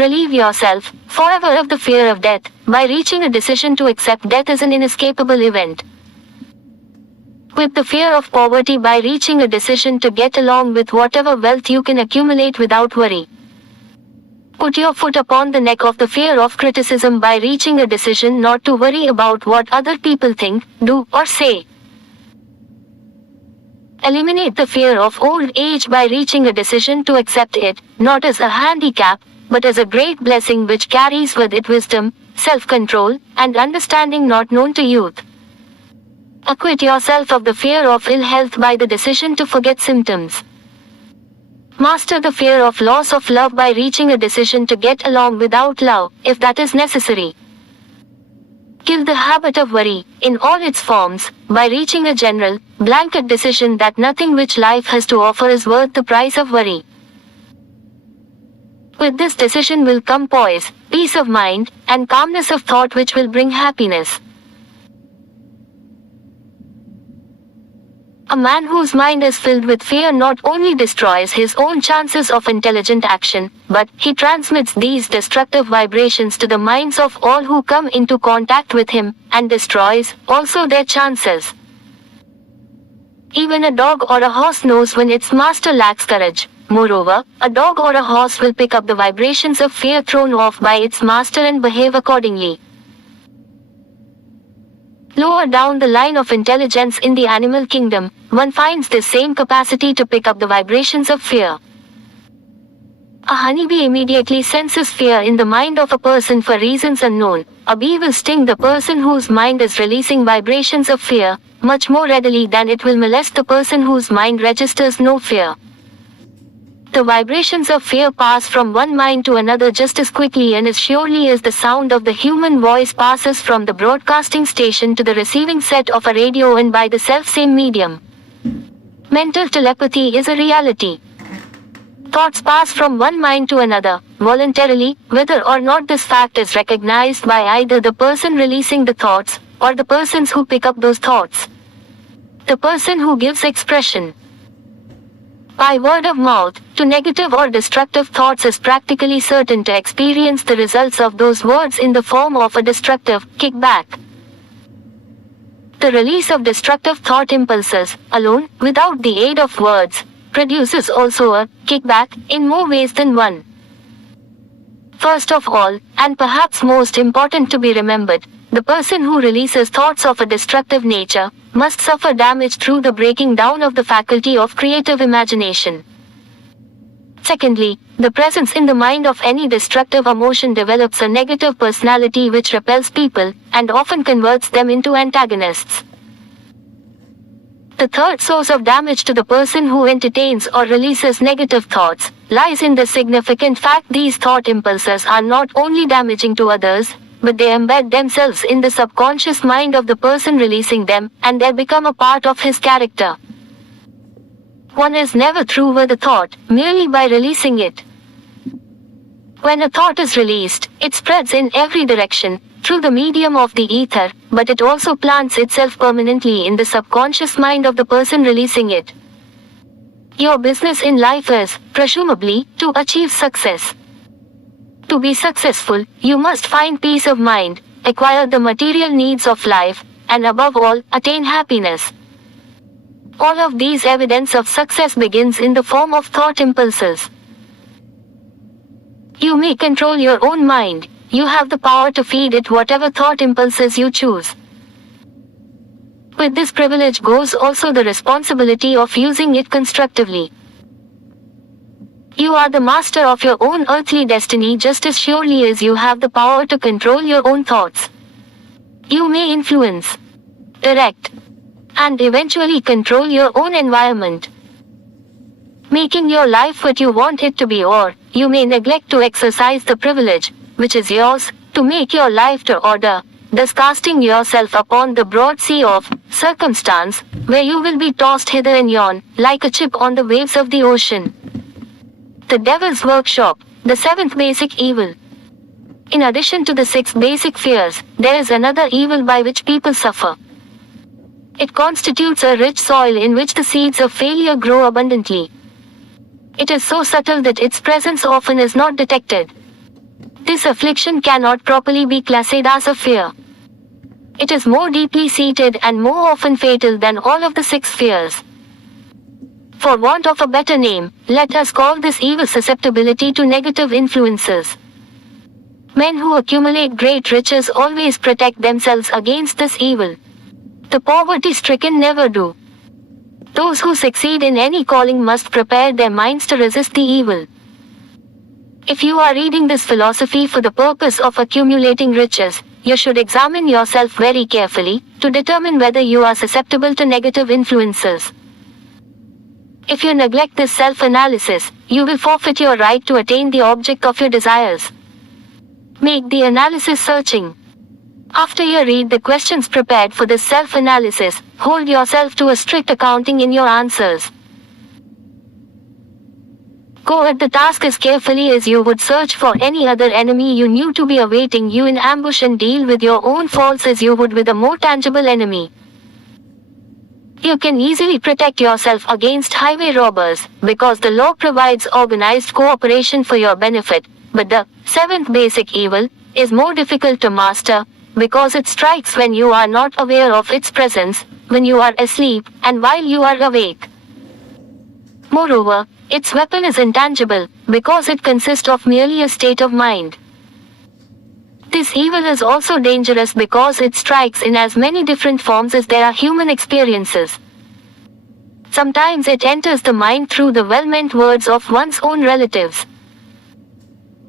relieve yourself forever of the fear of death by reaching a decision to accept death as an inescapable event. Whip the fear of poverty by reaching a decision to get along with whatever wealth you can accumulate without worry. Put your foot upon the neck of the fear of criticism by reaching a decision not to worry about what other people think, do, or say. Eliminate the fear of old age by reaching a decision to accept it, not as a handicap, but as a great blessing which carries with it wisdom, self-control, and understanding not known to youth. Acquit yourself of the fear of ill health by the decision to forget symptoms. Master the fear of loss of love by reaching a decision to get along without love, if that is necessary. Kill the habit of worry, in all its forms, by reaching a general, blanket decision that nothing which life has to offer is worth the price of worry. With this decision will come poise, peace of mind, and calmness of thought which will bring happiness. A man whose mind is filled with fear not only destroys his own chances of intelligent action, but he transmits these destructive vibrations to the minds of all who come into contact with him, and destroys also their chances. Even a dog or a horse knows when its master lacks courage. Moreover, a dog or a horse will pick up the vibrations of fear thrown off by its master and behave accordingly. Lower down the line of intelligence in the animal kingdom, one finds this same capacity to pick up the vibrations of fear. A honeybee immediately senses fear in the mind of a person for reasons unknown. A bee will sting the person whose mind is releasing vibrations of fear, much more readily than it will molest the person whose mind registers no fear. The vibrations of fear pass from one mind to another just as quickly and as surely as the sound of the human voice passes from the broadcasting station to the receiving set of a radio and by the self-same medium. Mental telepathy is a reality. Thoughts pass from one mind to another, voluntarily, whether or not this fact is recognized by either the person releasing the thoughts, or the persons who pick up those thoughts. The person who gives expression by word of mouth to negative or destructive thoughts is practically certain to experience the results of those words in the form of a destructive kickback. The release of destructive thought impulses, alone, without the aid of words, produces also a kickback in more ways than one. First of all, and perhaps most important to be remembered, the person who releases thoughts of a destructive nature must suffer damage through the breaking down of the faculty of creative imagination. Secondly, the presence in the mind of any destructive emotion develops a negative personality which repels people, and often converts them into antagonists. The third source of damage to the person who entertains or releases negative thoughts lies in the significant fact these thought impulses are not only damaging to others, but they embed themselves in the subconscious mind of the person releasing them, and they become a part of his character. One is never through with a thought, merely by releasing it. When a thought is released, it spreads in every direction, through the medium of the ether, but it also plants itself permanently in the subconscious mind of the person releasing it. Your business in life is, presumably, to achieve success. To be successful, you must find peace of mind, acquire the material needs of life, and above all, attain happiness. All of these evidence of success begins in the form of thought impulses. You may control your own mind. You have the power to feed it whatever thought impulses you choose. With this privilege goes also the responsibility of using it constructively. You are the master of your own earthly destiny just as surely as you have the power to control your own thoughts. You may influence, direct, and eventually control your own environment, making your life what you want it to be, or you may neglect to exercise the privilege, which is yours, to make your life to order, thus casting yourself upon the broad sea of circumstance, where you will be tossed hither and yon, like a chip on the waves of the ocean. The devil's workshop, the seventh basic evil. In addition to the 6 basic fears, there is another evil by which people suffer. It constitutes a rich soil in which the seeds of failure grow abundantly. It is so subtle that its presence often is not detected. This affliction cannot properly be classed as a fear. It is more deeply seated and more often fatal than all of the 6 fears. For want of a better name, let us call this evil susceptibility to negative influences. Men who accumulate great riches always protect themselves against this evil. The poverty-stricken never do. Those who succeed in any calling must prepare their minds to resist the evil. If you are reading this philosophy for the purpose of accumulating riches, you should examine yourself very carefully to determine whether you are susceptible to negative influences. If you neglect this self-analysis, you will forfeit your right to attain the object of your desires. Make the analysis searching. After you read the questions prepared for this self-analysis, hold yourself to a strict accounting in your answers. Go at the task as carefully as you would search for any other enemy you knew to be awaiting you in ambush, and deal with your own faults as you would with a more tangible enemy. You can easily protect yourself against highway robbers, because the law provides organized cooperation for your benefit, but the 7th basic evil is more difficult to master, because it strikes when you are not aware of its presence, when you are asleep, and while you are awake. Moreover, its weapon is intangible, because it consists of merely a state of mind. This evil is also dangerous because it strikes in as many different forms as there are human experiences. Sometimes it enters the mind through the well-meant words of one's own relatives.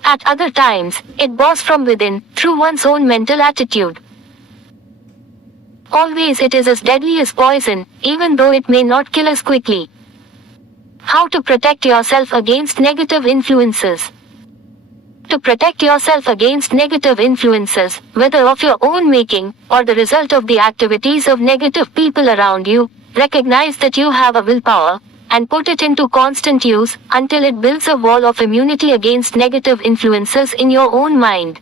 At other times, it bores from within, through one's own mental attitude. Always it is as deadly as poison, even though it may not kill us quickly. How to protect yourself against negative influences? To protect yourself against negative influences, whether of your own making, or the result of the activities of negative people around you, recognize that you have a willpower, and put it into constant use, until it builds a wall of immunity against negative influences in your own mind.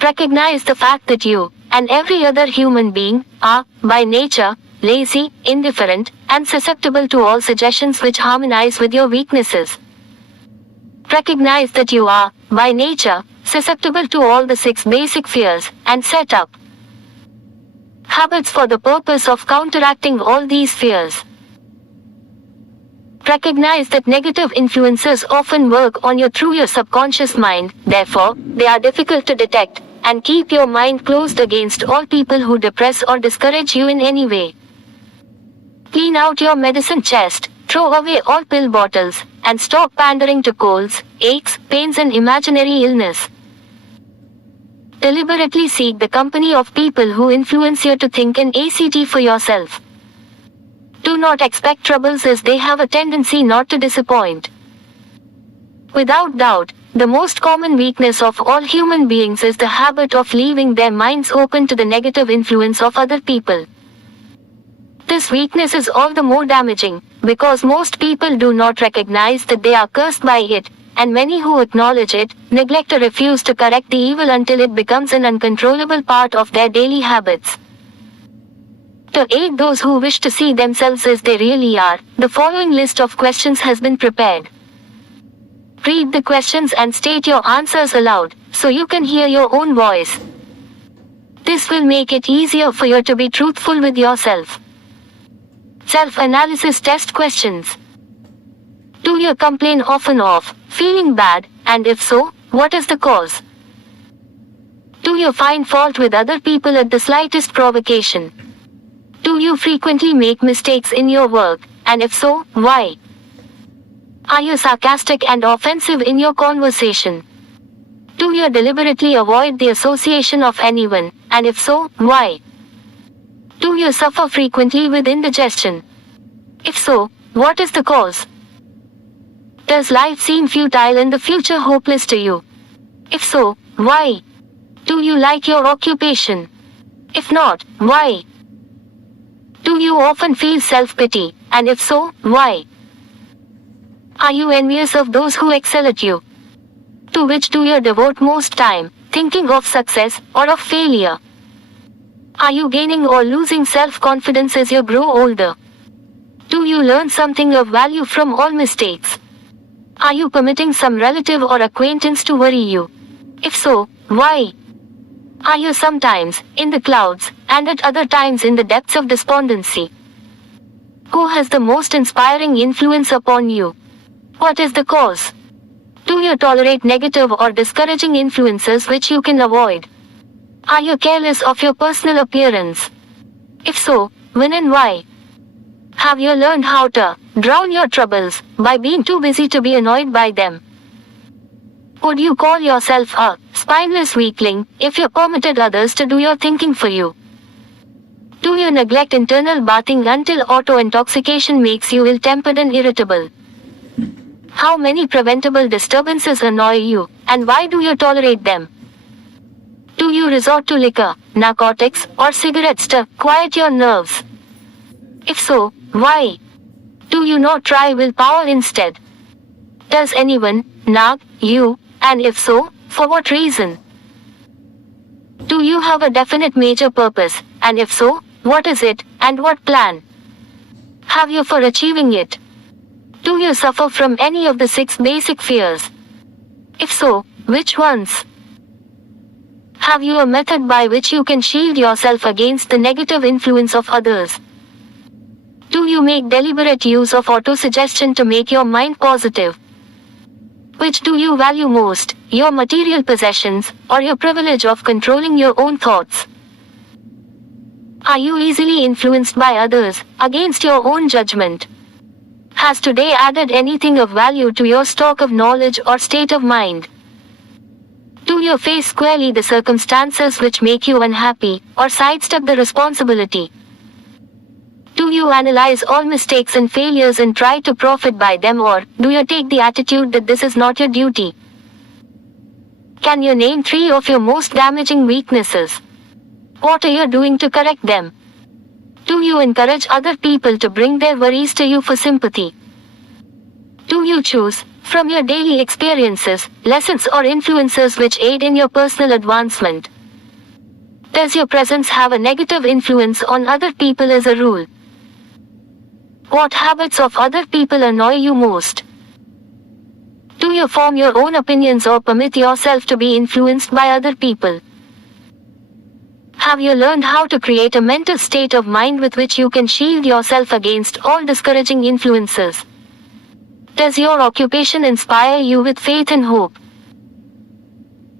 Recognize the fact that you, and every other human being, are, by nature, lazy, indifferent, and susceptible to all suggestions which harmonize with your weaknesses. Recognize that you are, by nature, susceptible to all the 6 basic fears, and set up habits for the purpose of counteracting all these fears. Recognize that negative influences often work on you through your subconscious mind, therefore, they are difficult to detect, and keep your mind closed against all people who depress or discourage you in any way. Clean out your medicine chest, throw away all pill bottles, and stop pandering to colds, aches, pains, and imaginary illness. Deliberately seek the company of people who influence you to think an ACT for yourself. Do not expect troubles, as they have a tendency not to disappoint. Without doubt, the most common weakness of all human beings is the habit of leaving their minds open to the negative influence of other people. This weakness is all the more damaging, because most people do not recognize that they are cursed by it, and many who acknowledge it, neglect or refuse to correct the evil until it becomes an uncontrollable part of their daily habits. To aid those who wish to see themselves as they really are, the following list of questions has been prepared. Read the questions and state your answers aloud, so you can hear your own voice. This will make it easier for you to be truthful with yourself. Self-analysis test questions. Do you complain often of feeling bad, and if so, what is the cause? Do you find fault with other people at the slightest provocation? Do you frequently make mistakes in your work, and if so, why? Are you sarcastic and offensive in your conversation? Do you deliberately avoid the association of anyone, and if so, why? Do you suffer frequently with indigestion? If so, what is the cause? Does life seem futile and the future hopeless to you? If so, why? Do you like your occupation? If not, why? Do you often feel self-pity, and if so, why? Are you envious of those who excel at you? To which do you devote most time, thinking of success or of failure? Are you gaining or losing self-confidence as you grow older? Do you learn something of value from all mistakes? Are you permitting some relative or acquaintance to worry you? If so, why? Are you sometimes in the clouds and at other times in the depths of despondency? Who has the most inspiring influence upon you? What is the cause? Do you tolerate negative or discouraging influences which you can avoid? Are you careless of your personal appearance? If so, when and why? Have you learned how to drown your troubles by being too busy to be annoyed by them? Would you call yourself a spineless weakling if you permitted others to do your thinking for you? Do you neglect internal bathing until auto-intoxication makes you ill-tempered and irritable? How many preventable disturbances annoy you, and why do you tolerate them? Do you resort to liquor, narcotics, or cigarettes to quiet your nerves? If so, why? Do you not try willpower instead? Does anyone nag you, and if so, for what reason? Do you have a definite major purpose, and if so, what is it, and what plan have you for achieving it? Do you suffer from any of the 6 basic fears? If so, which ones? Have you a method by which you can shield yourself against the negative influence of others? Do you make deliberate use of autosuggestion to make your mind positive? Which do you value most, your material possessions, or your privilege of controlling your own thoughts? Are you easily influenced by others, against your own judgment? Has today added anything of value to your stock of knowledge or state of mind? Do you face squarely the circumstances which make you unhappy, or sidestep the responsibility? Do you analyze all mistakes and failures and try to profit by them, or do you take the attitude that this is not your duty? Can you name 3 of your most damaging weaknesses? What are you doing to correct them? Do you encourage other people to bring their worries to you for sympathy? Do you choose, from your daily experiences, lessons or influences which aid in your personal advancement? Does your presence have a negative influence on other people as a rule? What habits of other people annoy you most? Do you form your own opinions or permit yourself to be influenced by other people? Have you learned how to create a mental state of mind with which you can shield yourself against all discouraging influences? Does your occupation inspire you with faith and hope?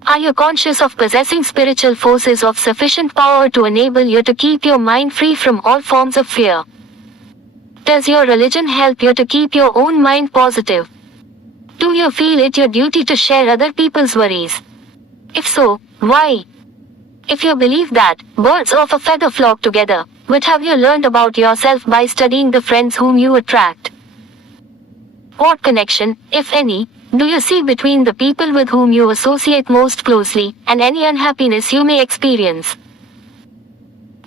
Are you conscious of possessing spiritual forces of sufficient power to enable you to keep your mind free from all forms of fear? Does your religion help you to keep your own mind positive? Do you feel it your duty to share other people's worries? If so, why? If you believe that birds of a feather flock together, what have you learned about yourself by studying the friends whom you attract? What connection, if any, do you see between the people with whom you associate most closely, and any unhappiness you may experience?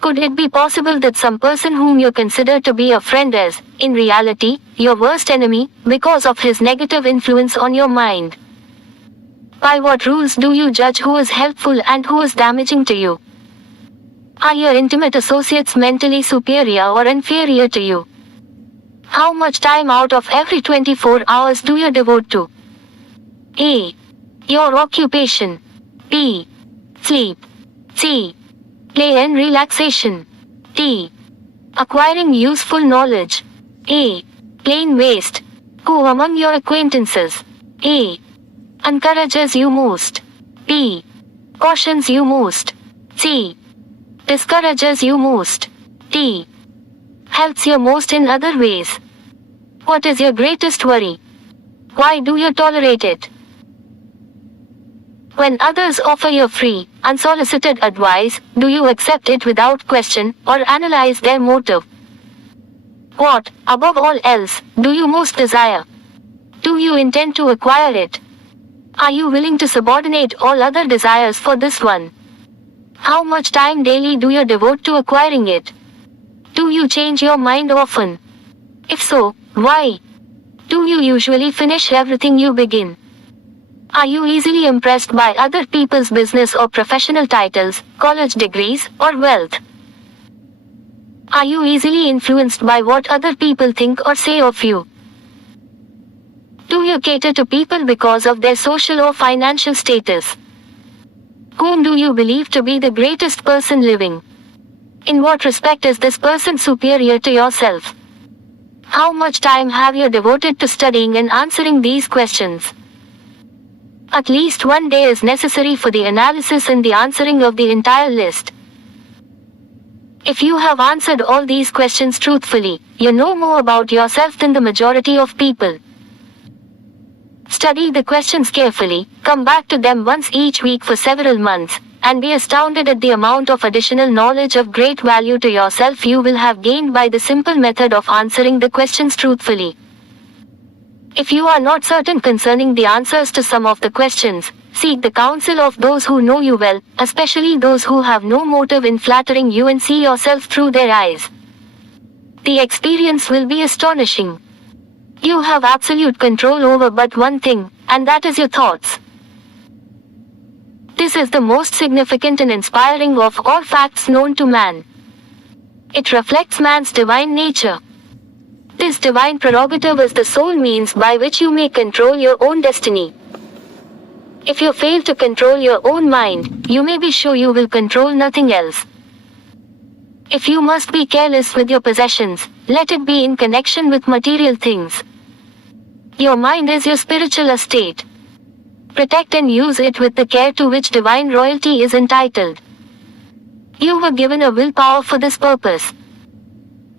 Could it be possible that some person whom you consider to be a friend is, in reality, your worst enemy, because of his negative influence on your mind? By what rules do you judge who is helpful and who is damaging to you? Are your intimate associates mentally superior or inferior to you? How much time out of every 24 hours do you devote to A. Your occupation, B. Sleep, C. Play and relaxation, D. Acquiring useful knowledge, A. Plain waste. Who among your acquaintances A. encourages you most, B. cautions you most, C. discourages you most, D. helps you most in other ways? What is your greatest worry? Why do you tolerate it? When others offer you free, unsolicited advice, do you accept it without question, or analyze their motive? What, above all else, do you most desire? Do you intend to acquire it? Are you willing to subordinate all other desires for this one? How much time daily do you devote to acquiring it? Do you change your mind often? If so, why? Do you usually finish everything you begin? Are you easily impressed by other people's business or professional titles, college degrees, or wealth? Are you easily influenced by what other people think or say of you? Do you cater to people because of their social or financial status? Whom do you believe to be the greatest person living? In what respect is this person superior to yourself? How much time have you devoted to studying and answering these questions? At least one day is necessary for the analysis and the answering of the entire list. If you have answered all these questions truthfully, you know more about yourself than the majority of people. Study the questions carefully, come back to them once each week for several months, and be astounded at the amount of additional knowledge of great value to yourself you will have gained by the simple method of answering the questions truthfully. If you are not certain concerning the answers to some of the questions, seek the counsel of those who know you well, especially those who have no motive in flattering you and see yourself through their eyes. The experience will be astonishing. You have absolute control over but one thing, and that is your thoughts. This is the most significant and inspiring of all facts known to man. It reflects man's divine nature. This divine prerogative is the sole means by which you may control your own destiny. If you fail to control your own mind, you may be sure you will control nothing else. If you must be careless with your possessions, let it be in connection with material things. Your mind is your spiritual estate. Protect and use it with the care to which divine royalty is entitled. You were given a willpower for this purpose.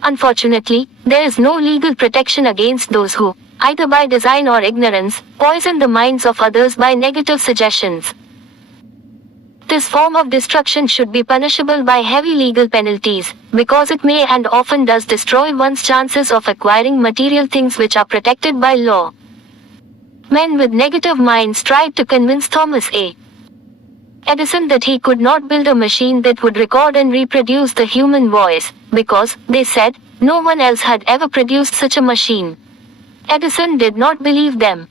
Unfortunately, there is no legal protection against those who, either by design or ignorance, poison the minds of others by negative suggestions. This form of destruction should be punishable by heavy legal penalties, because it may and often does destroy one's chances of acquiring material things which are protected by law. Men with negative minds tried to convince Thomas A. Edison that he could not build a machine that would record and reproduce the human voice, because, they said, no one else had ever produced such a machine. Edison did not believe them.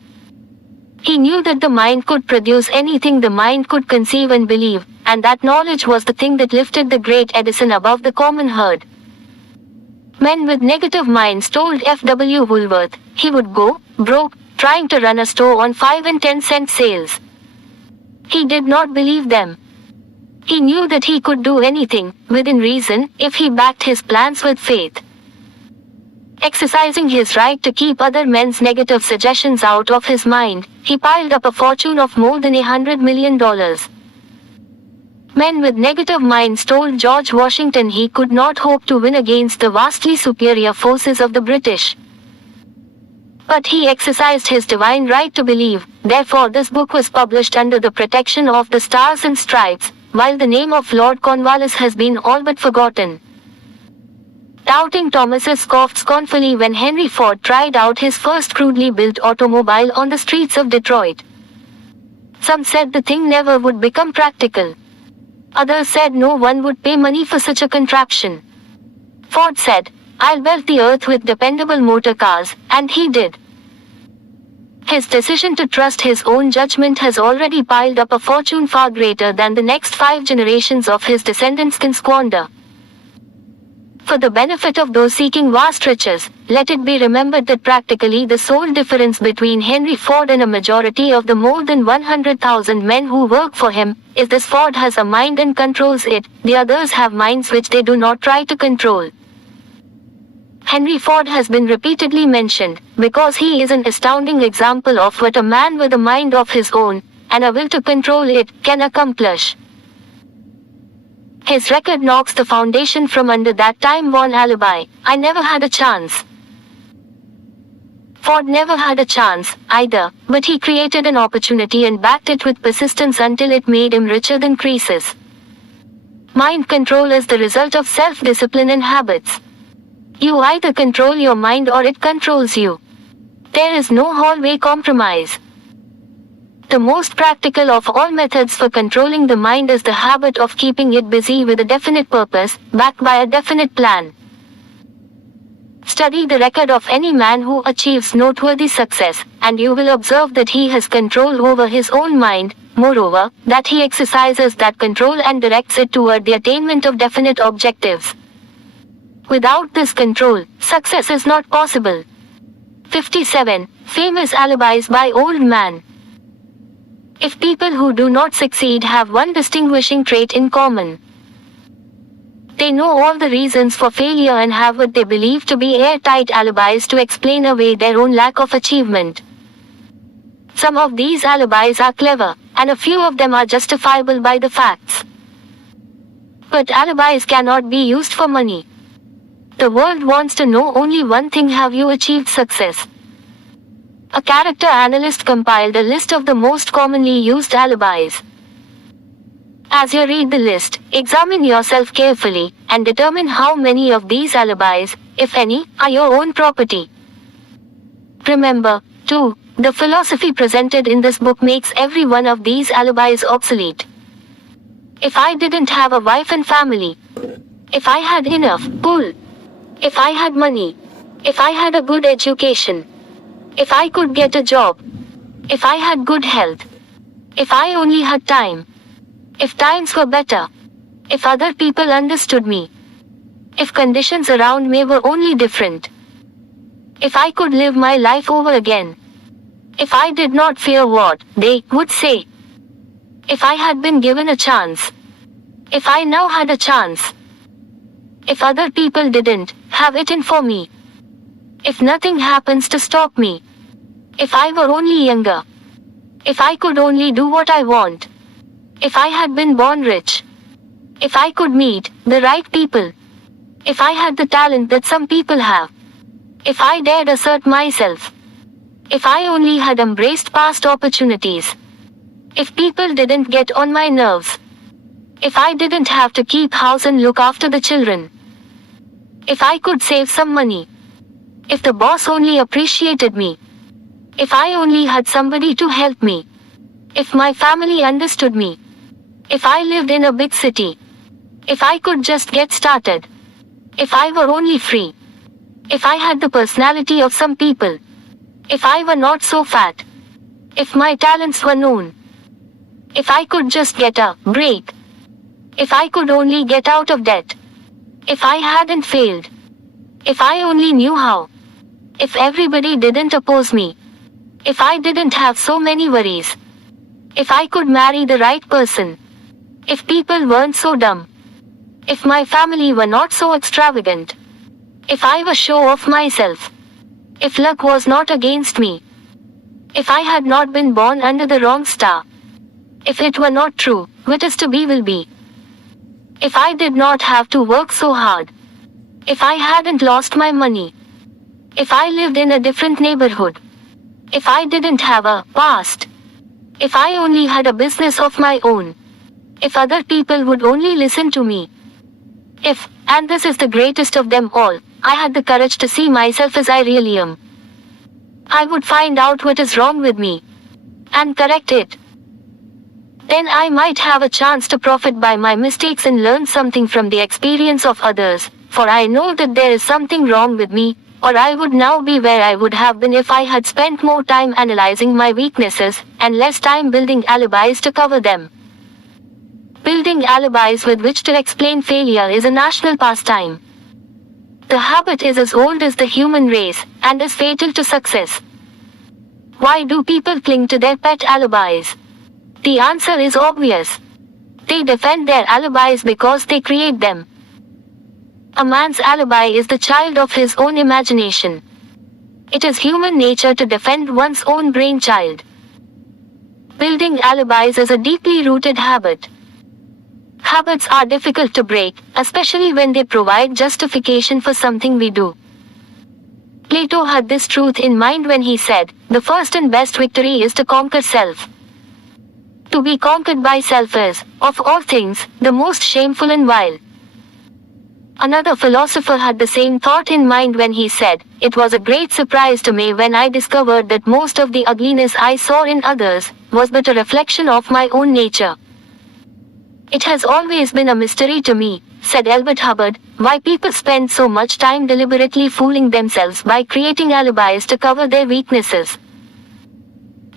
He knew that the mind could produce anything the mind could conceive and believe, and that knowledge was the thing that lifted the great Edison above the common herd. Men with negative minds told F.W. Woolworth he would go broke trying to run a store on 5 and 10 cent sales. He did not believe them. He knew that he could do anything, within reason, if he backed his plans with faith. Exercising his right to keep other men's negative suggestions out of his mind, he piled up a fortune of more than $100 million. Men with negative minds told George Washington he could not hope to win against the vastly superior forces of the British. But he exercised his divine right to believe, therefore this book was published under the protection of the Stars and Stripes, while the name of Lord Cornwallis has been all but forgotten. Doubting Thomases scoffed scornfully when Henry Ford tried out his first crudely built automobile on the streets of Detroit. Some said the thing never would become practical. Others said no one would pay money for such a contraption. Ford said, "I'll belt the earth with dependable motor cars," and he did. His decision to trust his own judgment has already piled up a fortune far greater than the next 5 generations of his descendants can squander. For the benefit of those seeking vast riches, let it be remembered that practically the sole difference between Henry Ford and a majority of the more than 100,000 men who work for him, is this: Ford has a mind and controls it, the others have minds which they do not try to control. Henry Ford has been repeatedly mentioned, because he is an astounding example of what a man with a mind of his own, and a will to control it, can accomplish. His record knocks the foundation from under that time-worn alibi: "I never had a chance." Ford never had a chance, either, but he created an opportunity and backed it with persistence until it made him richer than Croesus. Mind control is the result of self-discipline and habits. You either control your mind or it controls you. There is no hallway compromise. The most practical of all methods for controlling the mind is the habit of keeping it busy with a definite purpose, backed by a definite plan. Study the record of any man who achieves noteworthy success, and you will observe that he has control over his own mind, moreover, that he exercises that control and directs it toward the attainment of definite objectives. Without this control, success is not possible. 57. Famous alibis by old man. If people who do not succeed have one distinguishing trait in common, they know all the reasons for failure and have what they believe to be airtight alibis to explain away their own lack of achievement. Some of these alibis are clever, and a few of them are justifiable by the facts. But alibis cannot be used for money. The world wants to know only one thing: have you achieved success? A character analyst compiled a list of the most commonly used alibis. As you read the list, examine yourself carefully, and determine how many of these alibis, if any, are your own property. Remember, too, the philosophy presented in this book makes every one of these alibis obsolete. If I didn't have a wife and family, if I had enough pull, if I had money, if I had a good education, if I could get a job, if I had good health, if I only had time, if times were better, if other people understood me, if conditions around me were only different, if I could live my life over again, if I did not fear what they would say, if I had been given a chance, if I now had a chance, if other people didn't have it in for me, if nothing happens to stop me, if I were only younger, if I could only do what I want, if I had been born rich, if I could meet the right people, if I had the talent that some people have, if I dared assert myself, if I only had embraced past opportunities, if people didn't get on my nerves, if I didn't have to keep house and look after the children, if I could save some money, if the boss only appreciated me, if I only had somebody to help me, if my family understood me, if I lived in a big city, if I could just get started, if I were only free, if I had the personality of some people, if I were not so fat, if my talents were known, if I could just get a break, if I could only get out of debt, if I hadn't failed, if I only knew how, if everybody didn't oppose me, if I didn't have so many worries, if I could marry the right person, if people weren't so dumb, if my family were not so extravagant, if I were sure of myself, if luck was not against me, if I had not been born under the wrong star, if it were not true, what is to be will be, if I did not have to work so hard, if I hadn't lost my money, if I lived in a different neighborhood, if I didn't have a past, if I only had a business of my own, if other people would only listen to me, if, and this is the greatest of them all, I had the courage to see myself as I really am, I would find out what is wrong with me and correct it. Then I might have a chance to profit by my mistakes and learn something from the experience of others, for I know that there is something wrong with me, or I would now be where I would have been if I had spent more time analyzing my weaknesses and less time building alibis to cover them. Building alibis with which to explain failure is a national pastime. The habit is as old as the human race, and is fatal to success. Why do people cling to their pet alibis? The answer is obvious. They defend their alibis because they create them. A man's alibi is the child of his own imagination. It is human nature to defend one's own brainchild. Building alibis is a deeply rooted habit. Habits are difficult to break, especially when they provide justification for something we do. Plato had this truth in mind when he said, "The first and best victory is to conquer self." To be conquered by self is, of all things, the most shameful and vile. Another philosopher had the same thought in mind when he said, "It was a great surprise to me when I discovered that most of the ugliness I saw in others was but a reflection of my own nature." It has always been a mystery to me, said Elbert Hubbard, why people spend so much time deliberately fooling themselves by creating alibis to cover their weaknesses.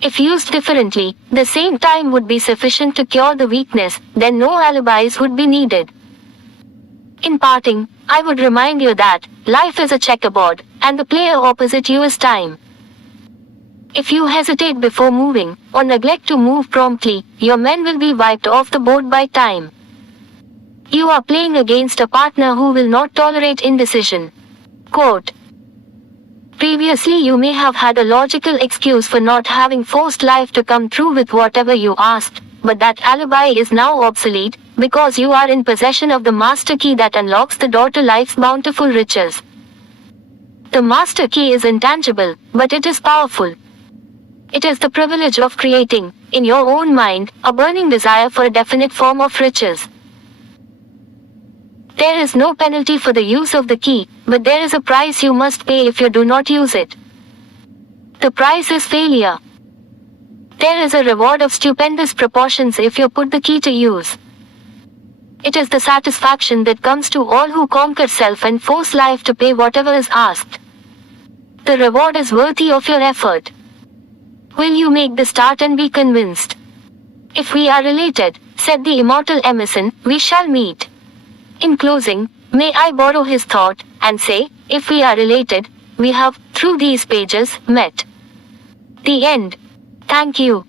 If used differently, the same time would be sufficient to cure the weakness, then no alibis would be needed. In parting, I would remind you that life is a checkerboard, and the player opposite you is time. If you hesitate before moving, or neglect to move promptly, your men will be wiped off the board by time. You are playing against a partner who will not tolerate indecision. Quote. Previously you may have had a logical excuse for not having forced life to come through with whatever you asked, but that alibi is now obsolete, because you are in possession of the master key that unlocks the door to life's bountiful riches. The master key is intangible, but it is powerful. It is the privilege of creating, in your own mind, a burning desire for a definite form of riches. There is no penalty for the use of the key, but there is a price you must pay if you do not use it. The price is failure. There is a reward of stupendous proportions if you put the key to use. It is the satisfaction that comes to all who conquer self and force life to pay whatever is asked. The reward is worthy of your effort. Will you make the start and be convinced? If we are related, said the immortal Emerson, we shall meet. In closing, may I borrow his thought, and say, if we are related, we have, through these pages, met. The end. Thank you.